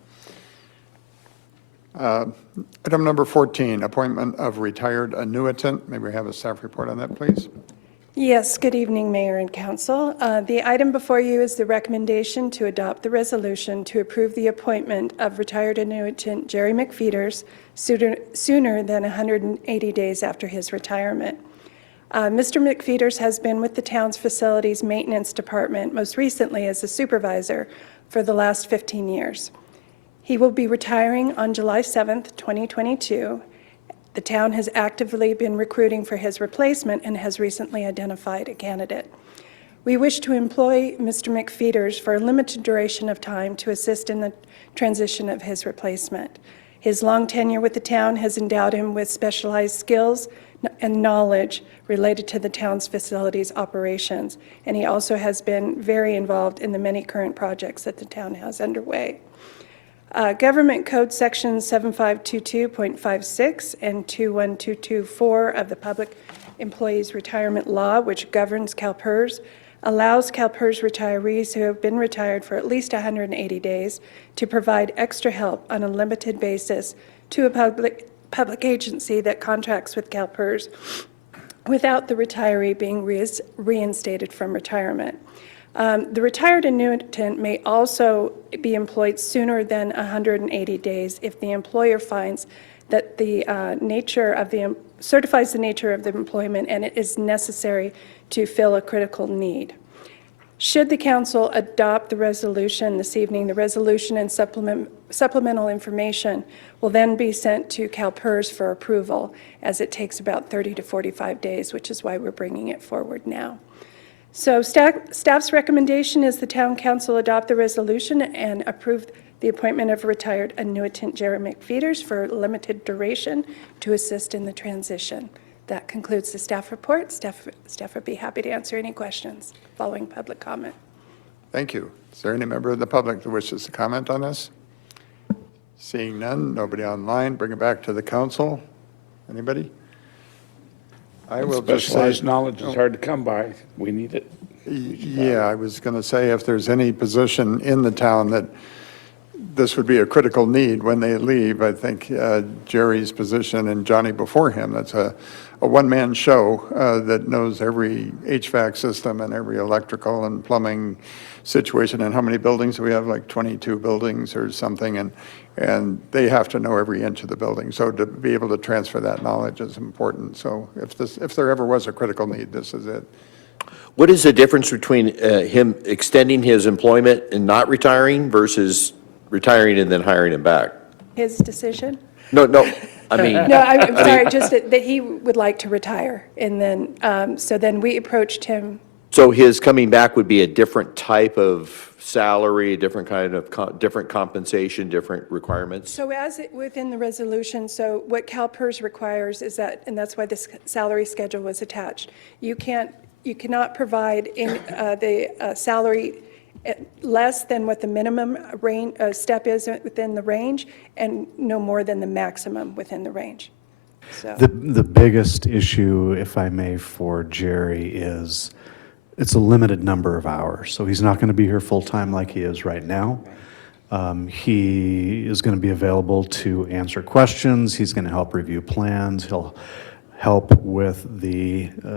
Item number 14, appointment of retired annuitant. May we have a staff report on that, please? Yes, good evening, Mayor and Council. The item before you is the recommendation to adopt the resolution to approve the appointment of retired annuitant Jerry McFeeters sooner than 180 days after his retirement. Mr. McFeeters has been with the town's facilities maintenance department, most recently as a supervisor, for the last 15 years. He will be retiring on July 7th, 2022. The town has actively been recruiting for his replacement and has recently identified a candidate. We wish to employ Mr. McFeeters for a limited duration of time to assist in the transition of his replacement. His long tenure with the town has endowed him with specialized skills and knowledge related to the town's facilities operations, and he also has been very involved in the many current projects that the town has underway. Government Code Sections 7522.56 and 21224 of the Public Employees Retirement Law, which governs CalPERS, allows CalPERS retirees who have been retired for at least 180 days to provide extra help on a limited basis to a public agency that contracts with CalPERS without the retiree being reinstated from retirement. The retired annuitant may also be employed sooner than 180 days if the employer finds that the certifies the nature of the employment and it is necessary to fill a critical need. Should the council adopt the resolution this evening, the resolution and supplemental information will then be sent to CalPERS for approval, as it takes about 30 to 45 days, which is why we're bringing it forward now. So staff's recommendation is the town council adopt the resolution and approve the appointment of retired annuitant Jerry McFeeters for a limited duration to assist in the transition. That concludes the staff report. Staff would be happy to answer any questions following public comment. Thank you. Is there any member of the public that wishes to comment on this? Seeing none, nobody online, bring it back to the council. Anybody? I will just say. Specialized knowledge is hard to come by. We need it. Yeah, I was going to say, if there's any position in the town that this would be a critical need when they leave, I think Jerry's position and Johnny before him, that's a one-man show that knows every HVAC system and every electrical and plumbing situation. And how many buildings do we have? Like 22 buildings or something. And they have to know every inch of the building. So to be able to transfer that knowledge is important. So if there ever was a critical need, this is it. What is the difference between him extending his employment and not retiring versus retiring and then hiring him back? His decision? No, I mean. No, I'm sorry, just that he would like to retire. And then, so then we approached him So his coming back would be a different type of salary, different kind of, different compensation, different requirements? So as within the resolution, so what CalPERS requires is that, and that's why this salary schedule was attached. You cannot provide in the salary less than what the minimum range, step is within the range, and no more than the maximum within the range. So. The biggest issue, if I may, for Jerry is it's a limited number of hours. So he's not going to be here full-time like he is right now. He is going to be available to answer questions. He's going to help review plans. He'll help with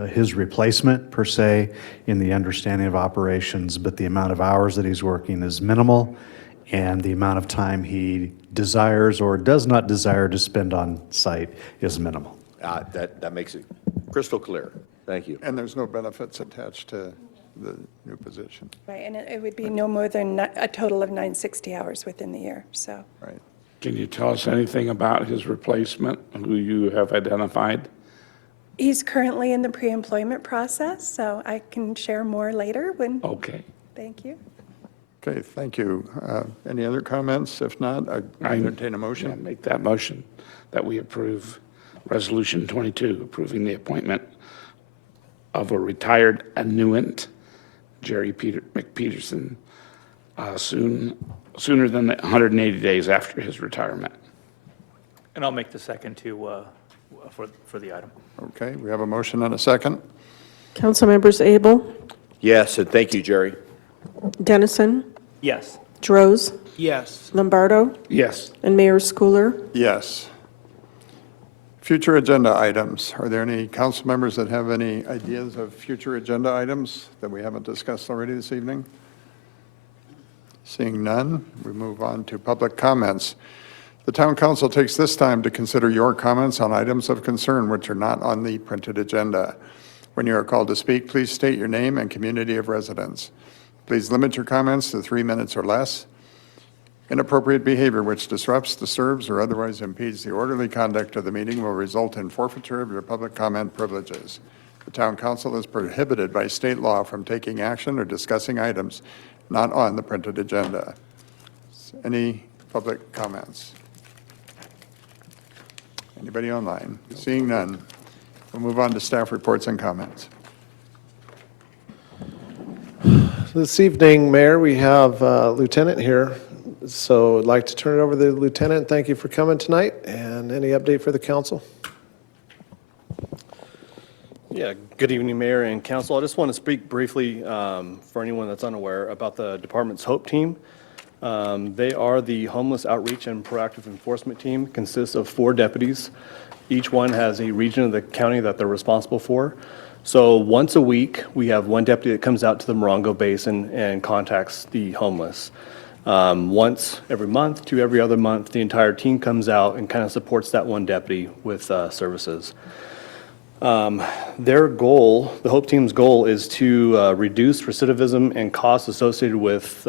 his replacement, per se, in the understanding of operations, but the amount of hours that he's working is minimal, and the amount of time he desires or does not desire to spend on site is minimal. That makes it crystal clear. Thank you. And there's no benefits attached to the new position. Right, and it would be no more than a total of 960 hours within the year, so. Right. Can you tell us anything about his replacement, who you have identified? He's currently in the pre-employment process, so I can share more later when. Okay. Thank you. Okay, thank you. Any other comments? If not, I entertain a Yeah, motion. make that motion that we approve Resolution 22, approving the appointment of a retired annuitant, Jerry McPeterson, sooner than 180 days after his retirement. And I'll make the second for the item. Okay, we have a motion and a second. Councilmembers Abel, Yes, and thank you, Jerry. Dennison, Yes. Droz, Yes. Lombardo, Yes. and Mayor Schooler. Yes. Future agenda items. Are there any council members that have any ideas of future agenda items that we haven't discussed already this evening? Seeing none, we move on to public comments. The town council takes this time to consider your comments on items of concern which are not on the printed agenda. When you are called to speak, please state your name and community of residence. Please limit your comments to 3 minutes or less. Inappropriate behavior which disrupts, disturbs, or otherwise impedes the orderly conduct of the meeting will result in forfeiture of your public comment privileges. The town council is prohibited by state law from taking action or discussing items not on the printed agenda. Any public comments? Anybody online? Seeing none, we'll move on to staff reports and comments. This evening, Mayor, we have Lieutenant here. So I'd like to turn it over to the Lieutenant. Thank you for coming tonight. And any update for the council? Yeah, good evening, Mayor and Council. I just want to speak briefly, for anyone that's unaware, about the department's HOPE team. They are the Homeless Outreach and Proactive Enforcement Team. Consists of 4 deputies. Each one has a region of the county that they're responsible for. So once a week, we have one deputy that comes out to the Morongo Basin and contacts the homeless. Once every month to every other month, the entire team comes out and kind of supports that one deputy with services. Their goal, the HOPE team's goal, is to reduce recidivism and costs associated with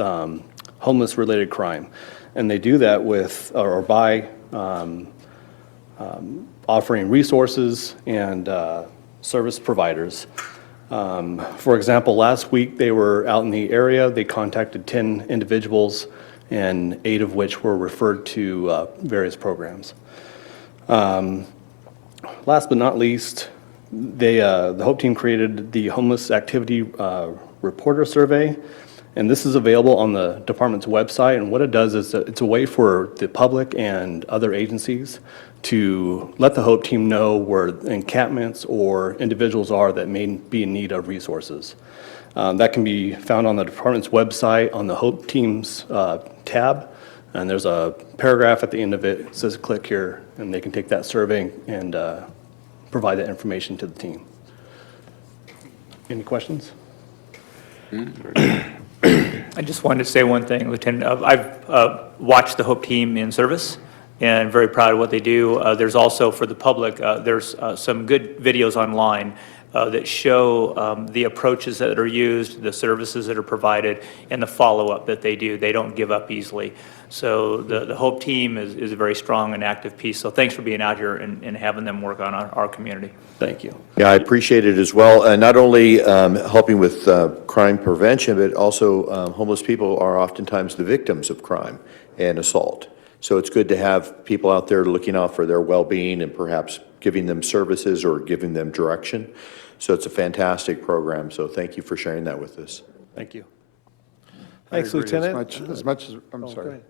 homeless-related crime. And they do that with, or by offering resources and service providers. For example, last week they were out in the area. They contacted 10 individuals, and 8 of which were referred to various programs. Last but not least, the HOPE team created the Homeless Activity Reporter Survey, and this is available on the department's website. And what it does is it's a way for the public and other agencies to let the HOPE team know where encampments or individuals are that may be in need of resources. That can be found on the department's website on the HOPE team's tab, and there's a paragraph at the end of it that says click here, and they can take that survey and provide that information to the team. Any questions? I just wanted to say one thing, Lieutenant. I've watched the HOPE team in service and very proud of what they do. There's also, for the public, there's some good videos online that show the approaches that are used, the services that are provided, and the follow-up that they do. They don't give up easily. So the HOPE team is a very strong and active piece. So thanks for being out here and having them work on our community. Thank you. Yeah, I appreciate it as well. Not only helping with crime prevention, but also homeless people are oftentimes the victims of crime and assault. So it's good to have people out there looking out for their well-being and perhaps giving them services or giving them direction. So it's a fantastic program. So thank you for sharing that with us. Thank you. Thanks, I agree. Lieutenant. As much as, I'm Oh, sorry. go ahead.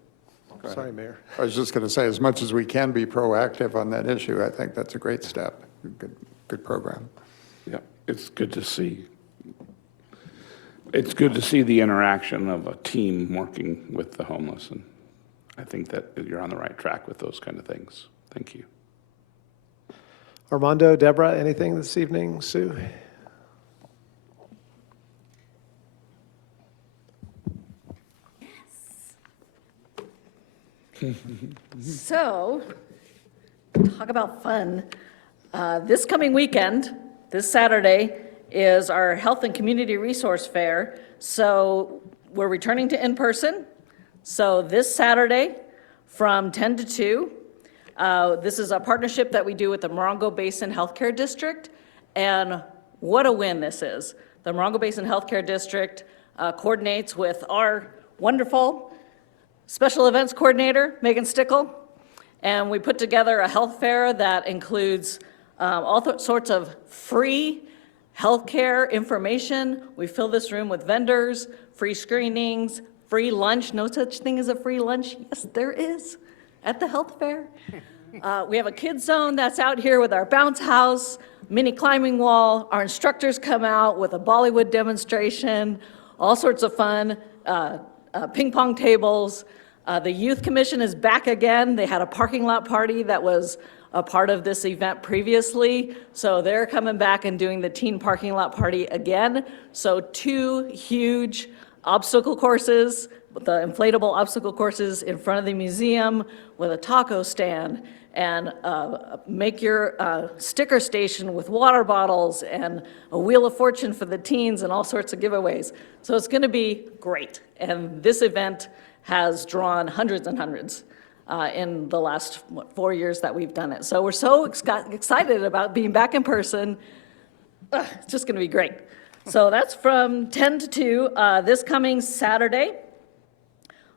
Go ahead. Sorry, Mayor. I was just going to say, as much as we can be proactive on that issue, I think that's a great step. Good program. Yeah, it's good to see. It's good to see the interaction of a team working with the homeless, and I think that you're on the right track with those kind of things. Thank you. Armando, Deborah, anything this evening? Sue? So, talk about fun. This coming weekend, this Saturday, is our Health and Community Resource Fair. So we're returning to in-person. So this Saturday from 10 to 2, this is a partnership that we do with the Morongo Basin Healthcare District. And what a win this is. The Morongo Basin Healthcare District coordinates with our wonderful Special Events Coordinator, Megan Stickle, and we put together a health fair that includes all sorts of free healthcare information. We fill this room with vendors, free screenings, free lunch. No such thing as a free lunch. Yes, there is at the health fair. We have a kids zone that's out here with our bounce house, mini climbing wall. Our instructors come out with a Bollywood demonstration, all sorts of fun, ping pong tables. The Youth Commission is back again. They had a parking lot party that was a part of this event previously. So they're coming back and doing the teen parking lot party again. So 2 huge obstacle courses, the inflatable obstacle courses in front of the museum with a taco stand, and make your sticker station with water bottles and a Wheel of Fortune for the teens and all sorts of giveaways. So it's going to be great. And this event has drawn hundreds and hundreds in the last 4 years that we've done it. So we're so excited about being back in person. It's just going to be great. So that's from 10 to 2 this coming Saturday.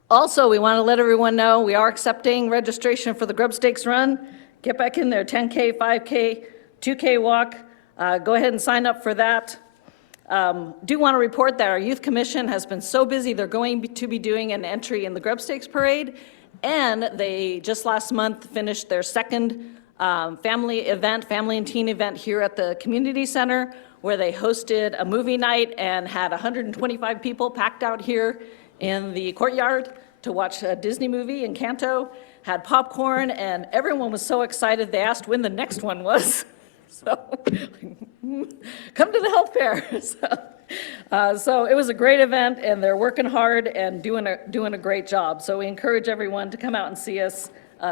Also, we want to let everyone know we are accepting registration for the Grub Stakes Run. Get back in there, 10K, 5K, 2K walk. Go ahead and sign up for that. Do want to report that our Youth Commission has been so busy, they're going to be doing an entry in the Grub Stakes Parade, and they just last month finished their second family and teen event here at the community center, where they hosted a movie night and had 125 people packed out here in the courtyard to watch a Disney movie, Encanto, had popcorn, and everyone was so excited they asked when the next one was. So come to the health fair. So it was a great event, and they're working hard and doing a great job. So we encourage everyone to come out and see us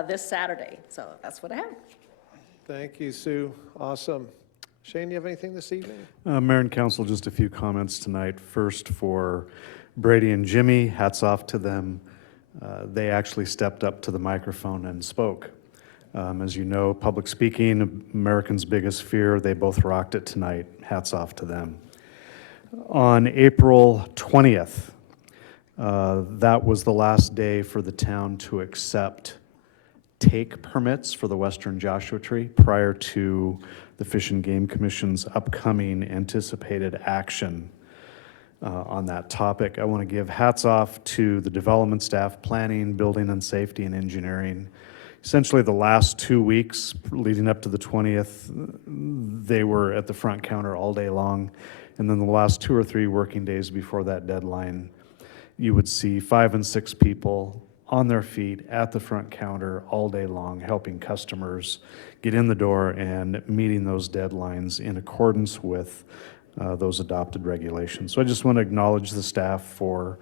this Saturday. So that's what I have. Thank you, Sue. Awesome. Shane, you have anything this evening? Mayor and Council, just a few comments tonight. First, for Brady and Jimmy, hats off to them. They actually stepped up to the microphone and spoke. As you know, public speaking, Americans' biggest fear, they both rocked it tonight. Hats off to them. On April 20th, that was the last day for the town to accept take permits for the Western Joshua Tree prior to the Fish and Game Commission's upcoming anticipated action on that topic. I want to give hats off to the development staff, planning, building and safety, and engineering. Essentially, the last 2 weeks leading up to the 20th, they were at the front counter all day long. And then the last 2 or 3 working days before that deadline, you would see 5 and 6 people on their feet at the front counter all day long, helping customers get in the door and meeting those deadlines in accordance with those adopted regulations. So I just want to acknowledge the staff for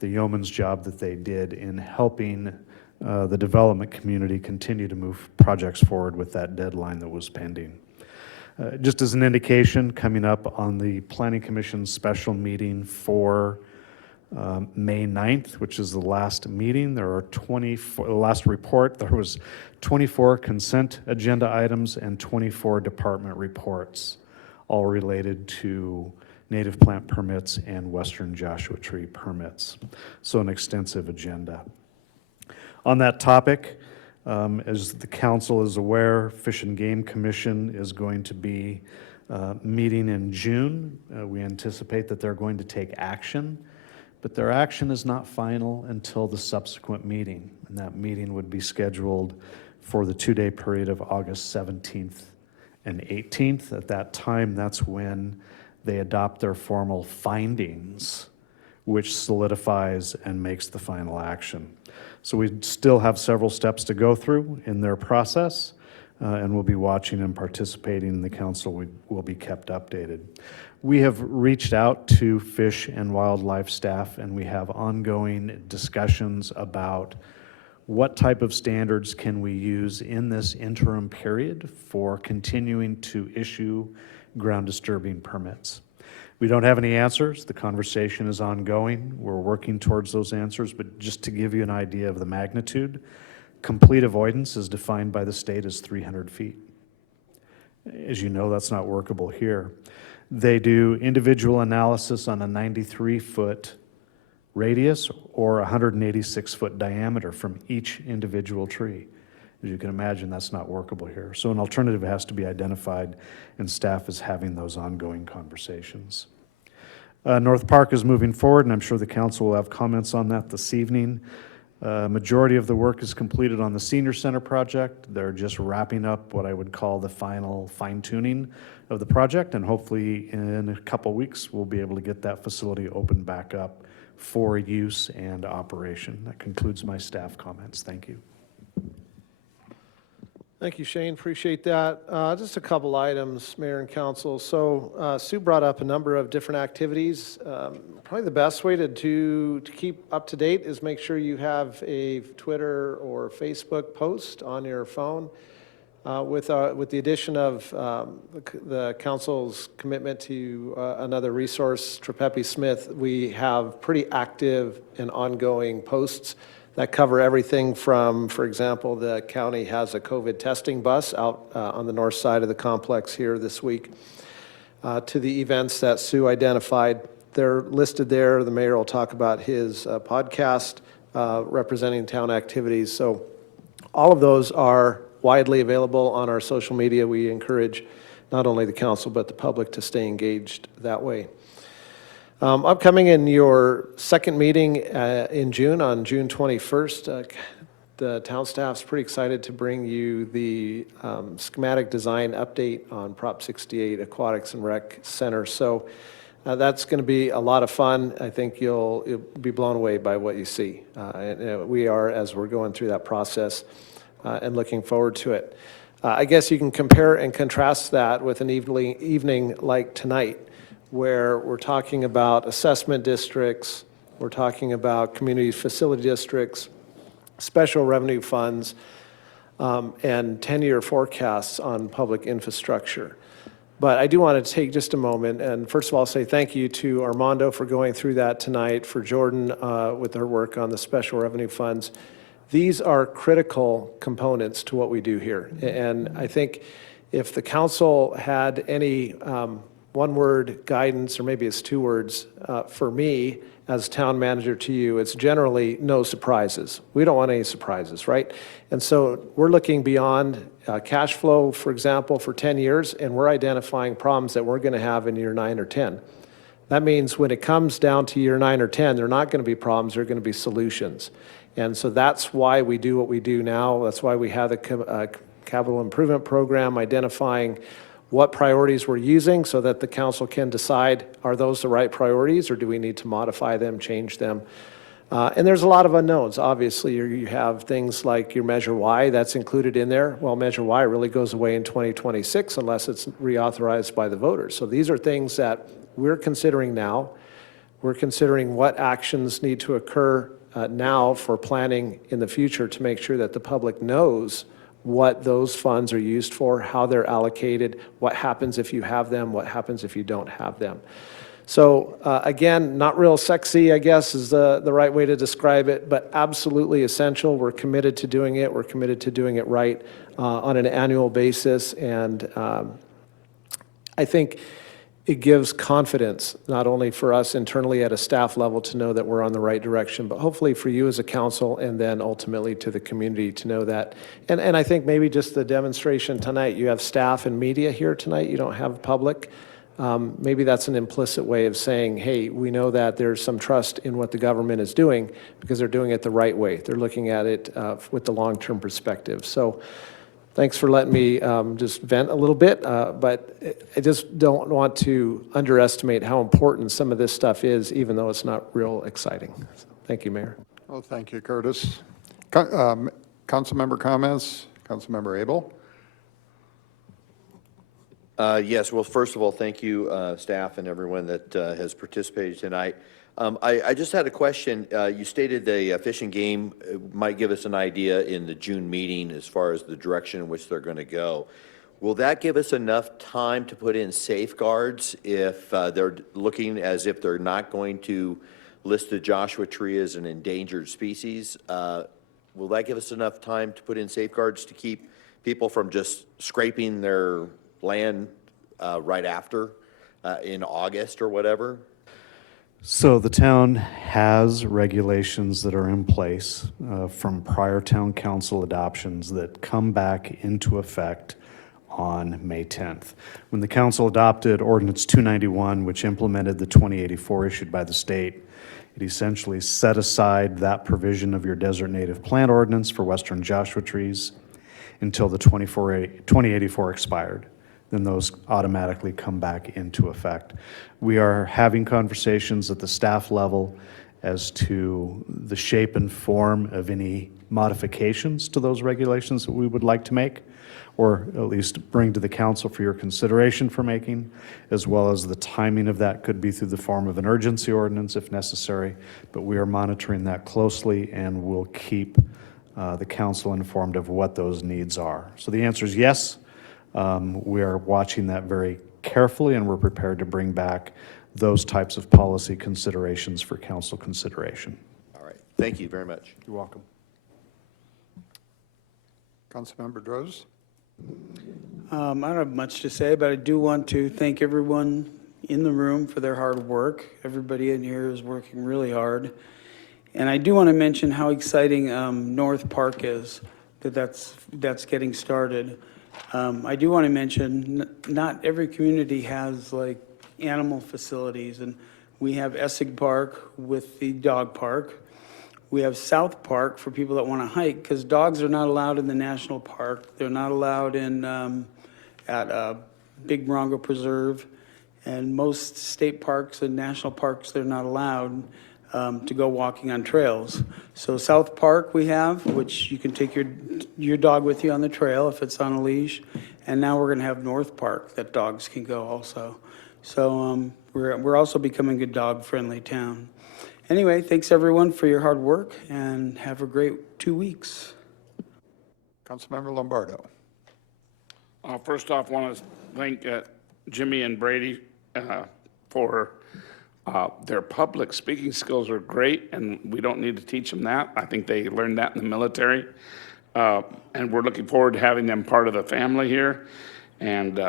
the yeoman's job that they did in helping the development community continue to move projects forward with that deadline that was pending. Just as an indication, coming up on the Planning Commission's special meeting for May 9th, which is the last meeting, there are 24, the last report, there was 24 consent agenda items and 24 department reports, all related to native plant permits and Western Joshua Tree permits. So an extensive agenda. On that topic, as the council is aware, Fish and Game Commission is going to be meeting in June. We anticipate that they're going to take action, but their action is not final until the subsequent meeting. And that meeting would be scheduled for the 2-day period of August 17th and 18th. At that time, that's when they adopt their formal findings, which solidifies and makes the final action. So we still have several steps to go through in their process, and we'll be watching and participating in the council. We will be kept updated. We have reached out to Fish and Wildlife staff, and we have ongoing discussions about what type of standards can we use in this interim period for continuing to issue ground disturbing permits. We don't have any answers. The conversation is ongoing. We're working towards those answers, but just to give you an idea of the magnitude, complete avoidance is defined by the state as 300 feet. As you know, that's not workable here. They do individual analysis on a 93-foot radius or 186-foot diameter from each individual tree. As you can imagine, that's not workable here. So an alternative has to be identified, and staff is having those ongoing conversations. North Park is moving forward, and I'm sure the council will have comments on that this evening. Majority of the work is completed on the senior center project. They're just wrapping up what I would call the final fine-tuning of the project, and hopefully in a couple weeks we'll be able to get that facility opened back up for use and operation. That concludes my staff comments. Thank you. Thank you, Shane. Appreciate that. Just a couple items, Mayor and Council. So Sue brought up a number of different activities. Probably the best way to keep up to date is make sure you have a Twitter or Facebook post on your phone. With the addition of the council's commitment to another resource, Trepepi Smith, we have pretty active and ongoing posts that cover everything from, for example, the county has a COVID testing bus out on the north side of the complex here this week, to the events that Sue identified. They're listed there. The mayor will talk about his podcast representing town activities. So all of those are widely available on our social media. We encourage not only the council but the public to stay engaged that way. Upcoming in your second meeting in June, on June 21st, the town staff's pretty excited to bring you the schematic design update on Prop 68 Aquatics and Rec Center. So that's going to be a lot of fun. I think you'll be blown away by what you see. And we are, as we're going through that process, and looking forward to it. I guess you can compare and contrast that with an evening like tonight, where we're talking about assessment districts, we're talking about community facility districts, special revenue funds, and 10-year forecasts on public infrastructure. But I do want to take just a moment and first of all say thank you to Armando for going through that tonight, for Jordan with her work on the special revenue funds. These are critical components to what we do here. And I think if the council had any one-word guidance, or maybe it's 2 words, for me as town manager to you, it's generally no surprises. We don't want any surprises, right? And so we're looking beyond cash flow, for example, for 10 years, and we're identifying problems that we're going to have in year 9 or 10. That means when it comes down to year 9 or 10, they're not going to be problems, they're going to be solutions. And so that's why we do what we do now. That's why we have the capital improvement program identifying what priorities we're using so that the council can decide, are those the right priorities, or do we need to modify them, change them? And there's a lot of unknowns. Obviously, you have things like your Measure Y, that's included in there. Well, Measure Y really goes away in 2026 unless it's reauthorized by the voters. So these are things that we're considering now. We're considering what actions need to occur now for planning in the future to make sure that the public knows what those funds are used for, how they're allocated, what happens if you have them, what happens if you don't have them. So again, not real sexy, I guess, is the right way to describe it, but absolutely essential. We're committed to doing it. We're committed to doing it right on an annual basis. And I think it gives confidence, not only for us internally at a staff level to know that we're on the right direction, but hopefully for you as a council and then ultimately to the community to know that. And I think maybe just the demonstration tonight, you have staff and media here tonight, you don't have public. Maybe that's an implicit way of saying, hey, we know that there's some trust in what the government is doing because they're doing it the right way. They're looking at it with the long-term perspective. So thanks for letting me just vent a little bit, but I just don't want to underestimate how important some of this stuff is, even though it's not real exciting. Thank you, Mayor. Well, thank you, Curtis. Council member comments? Council member Abel? Yes, well, first of all, thank you, staff and everyone that has participated tonight. I just had a question. You stated the Fish and Game might give us an idea in the June meeting as far as the direction in which they're going to go. Will that give us enough time to put in safeguards if they're looking as if they're not going to list the Joshua tree as an endangered species? Will that give us enough time to put in safeguards to keep people from just scraping their land right after in August or whatever? So the town has regulations that are in place from prior town council adoptions that come back into effect on May 10th. When the council adopted Ordinance 291, which implemented the 2084 issued by the state, it essentially set aside that provision of your desert native plant ordinance for western Joshua trees until the 2084 expired. Then those automatically come back into effect. We are having conversations at the staff level as to the shape and form of any modifications to those regulations that we would like to make, or at least bring to the council for your consideration for making, as well as the timing of that could be through the form of an urgency ordinance if necessary. But we are monitoring that closely and will keep the council informed of what those needs are. So the answer is yes. We are watching that very carefully, and we're prepared to bring back those types of policy considerations for council consideration. All right. Thank you very much. You're welcome. Councilmember Droz? I don't have much to say, but I do want to thank everyone in the room for their hard work. Everybody in here is working really hard. And I do want to mention how exciting North Park is, that's getting started. I do want to mention not every community has like animal facilities, and we have Essex Park with the dog park. We have South Park for people that want to hike, because dogs are not allowed in the national park. They're not allowed in at Big Morongo Preserve, and most state parks and national parks they're not allowed to go walking on trails. So South Park we have, which you can take your dog with you on the trail if it's on a leash, and now we're going to have North Park that dogs can go also. So we're also becoming a dog-friendly town. Anyway, thanks everyone for your hard work, and have a great 2 weeks. Councilmember Lombardo. First off, I want to thank Jimmy and Brady for their public speaking skills are great, and we don't need to teach them that. I think they learned that in the military. And we're looking forward to having them part of the family here. And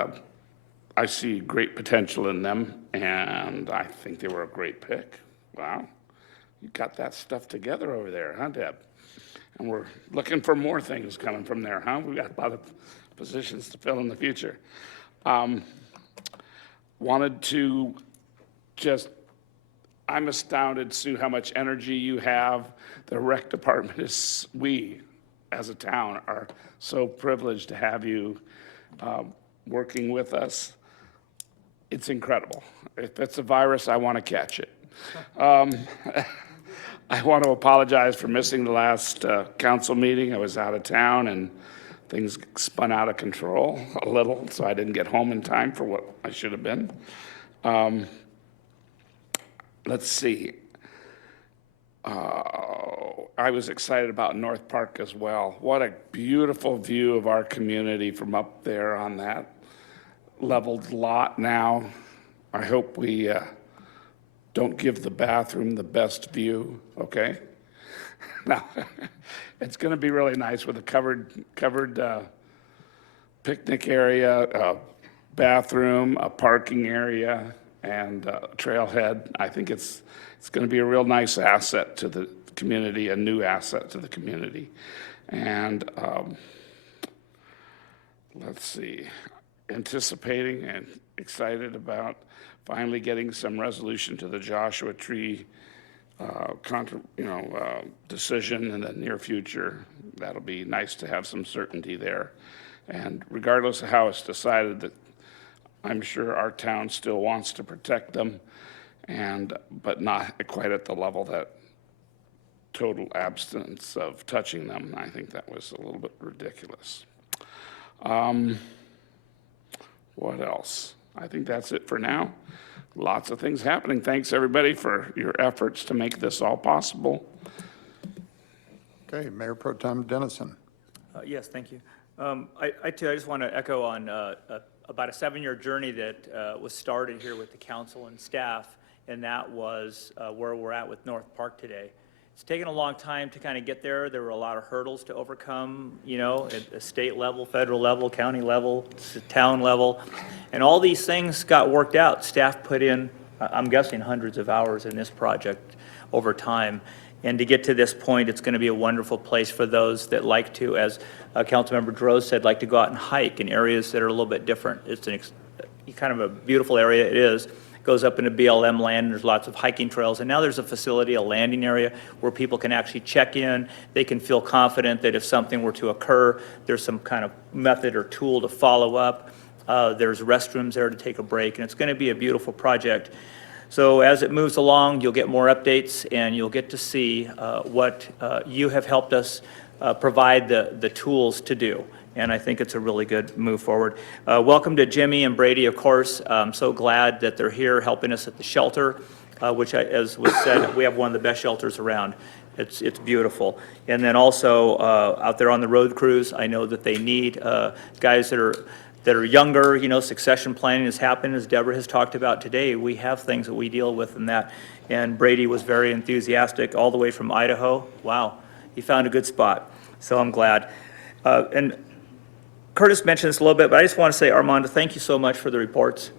I see great potential in them, and I think they were a great pick. Wow. You got that stuff together over there, huh, Deb? And we're looking for more things coming from there, huh? We've got a lot of positions to fill in the future. Wanted to just, I'm astounded, Sue, how much energy you have. The rec department is, we as a town are so privileged to have you working with us. It's incredible. If it's a virus, I want to catch it. I want to apologize for missing the last council meeting. I was out of town and things spun out of control a little, so I didn't get home in time for what I should have been. Let's see. I was excited about North Park as well. What a beautiful view of our community from up there on that leveled lot now. I hope we don't give the bathroom the best view, okay? Now, it's going to be really nice with a covered picnic area, a bathroom, a parking area, and a trailhead. I think it's going to be a real nice asset to the community, a new asset to the community. And let's see, anticipating and excited about finally getting some resolution to the Joshua Tree decision in the near future. That'll be nice to have some certainty there. And regardless of how it's decided, that I'm sure our town still wants to protect them, but not quite at the level that total abstinence of touching them. I think that was a little bit ridiculous. What else? I think that's it for now. Lots of things happening. Thanks, everybody, for your efforts to make this all possible. Okay, Mayor Pro Tem Dennison. Yes, thank you. I too, I just want to echo on about a 7-year journey that was started here with the council and staff, and that was where we're at with North Park today. It's taken a long time to kind of get there. There were a lot of hurdles to overcome, at the state level, federal level, county level, town level, and all these things got worked out. Staff put in, I'm guessing, hundreds of hours in this project over time. And to get to this point, it's going to be a wonderful place for those that like to, as Councilmember Droz said, like to go out and hike in areas that are a little bit different. It's kind of a beautiful area. It is. It goes up into BLM land. There's lots of hiking trails. And now there's a facility, a landing area, where people can actually check in. They can feel confident that if something were to occur, there's some kind of method or tool to follow up. There's restrooms there to take a break. And it's going to be a beautiful project. So as it moves along, you'll get more updates, and you'll get to see what you have helped us provide the tools to do. And I think it's a really good move forward. Welcome to Jimmy and Brady, of course. I'm so glad that they're here helping us at the shelter, which, as was said, we have one of the best shelters around. It's beautiful. And then also out there on the road crews, I know that they need guys that are younger. Succession planning has happened, as Deborah has talked about today. We have things that we deal with in that. And Brady was very enthusiastic all the way from Idaho. Wow, he found a good spot. So I'm glad. And Curtis mentioned this a little bit, but I just want to say, Armando, thank you so much for the reports.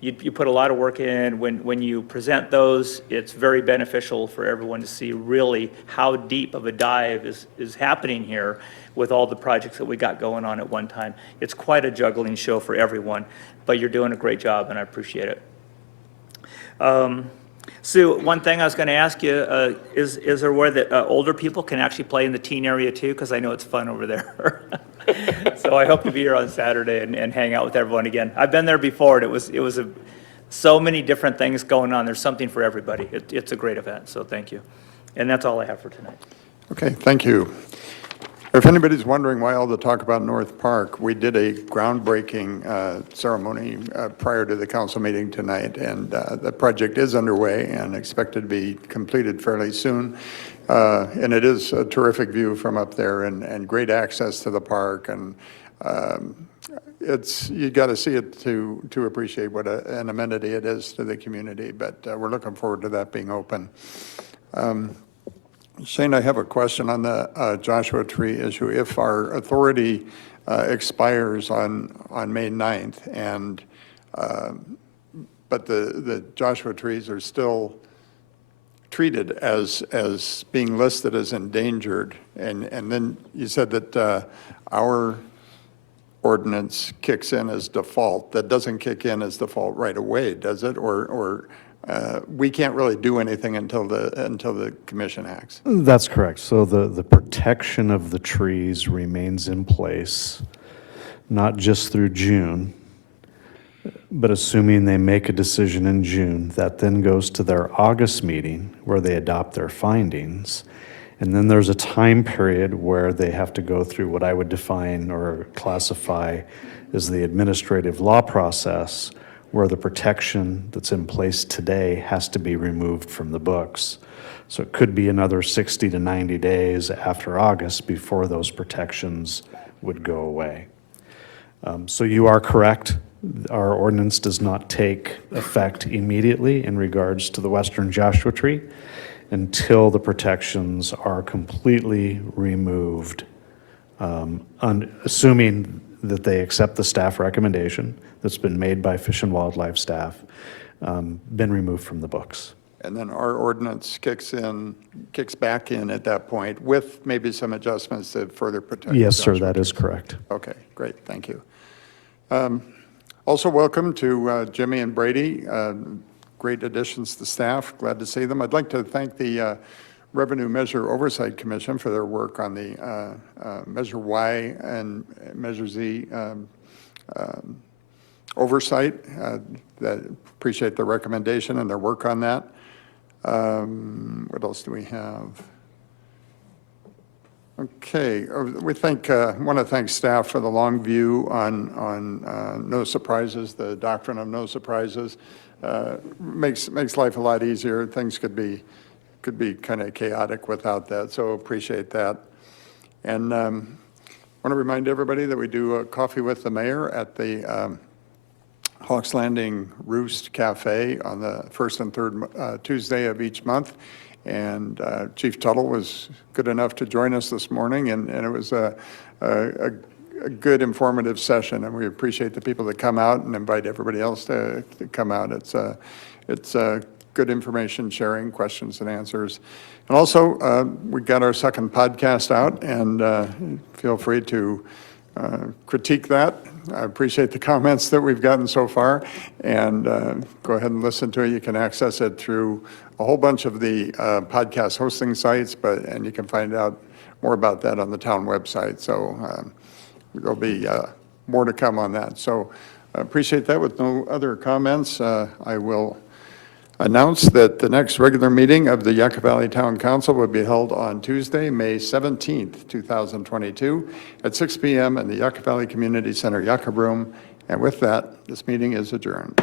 You put a lot of work in. When you present those, it's very beneficial for everyone to see really how deep of a dive is happening here with all the projects that we got going on at one time. It's quite a juggling show for everyone, but you're doing a great job, and I appreciate it. Sue, one thing I was going to ask you, is there where that older people can actually play in the teen area too? Because I know it's fun over there. So I hope to be here on Saturday and hang out with everyone again. I've been there before, and it was so many different things going on. There's something for everybody. It's a great event, so thank you. And that's all I have for tonight. Okay, thank you. If anybody's wondering why all the talk about North Park, we did a groundbreaking ceremony prior to the council meeting tonight, and the project is underway and expected to be completed fairly soon. And it is a terrific view from up there and great access to the park. And you got to see it to appreciate what an amenity it is to the community. But we're looking forward to that being open. Shane, I have a question on the Joshua Tree issue. If our authority expires on May 9th, but the Joshua trees are still treated as being listed as endangered, and then you said that our ordinance kicks in as default. That doesn't kick in as default right away, does it? Or we can't really do anything until the commission acts? That's correct. So the protection of the trees remains in place, not just through June, but assuming they make a decision in June, that then goes to their August meeting where they adopt their findings. And then there's a time period where they have to go through what I would define or classify as the administrative law process, where the protection that's in place today has to be removed from the books. So it could be another 60 to 90 days after August before those protections would go away. So you are correct. Our ordinance does not take effect immediately in regards to the western Joshua Tree until the protections are completely removed, assuming that they accept the staff recommendation that's been made by Fish and Wildlife staff, been removed from the books. And then our ordinance kicks back in at that point with maybe some adjustments to further protect. Yes, sir, that is correct. Okay, great, thank you. Also welcome to Jimmy and Brady, great additions to staff, glad to see them. I'd like to thank the Revenue Measure Oversight Commission for their work on the Measure Y and Measure Z oversight. Appreciate the recommendation and their work on that. What else do we have? Okay, we want to thank staff for the long view on no surprises, the doctrine of no surprises. Makes life a lot easier. Things could be kind of chaotic without that, so appreciate that. And want to remind everybody that we do a coffee with the mayor at the Hawks Landing Roost Cafe on the first and third Tuesday of each month. And Chief Tuttle was good enough to join us this morning, and it was a good informative session, and we appreciate the people that come out and invite everybody else to come out. It's good information sharing, questions and answers. And also, we got our second podcast out, and feel free to critique that. I appreciate the comments that we've gotten so far, and go ahead and listen to it. You can access it through a whole bunch of the podcast hosting sites, and you can find out more about that on the town website. So there'll be more to come on that. So I appreciate that. With no other comments, I will announce that the next regular meeting of the Yucca Valley Town Council will be held on Tuesday, May 17th, 2022 at 6 p.m. in the Yucca Valley Community Center Yucca Room. And with that, this meeting is adjourned.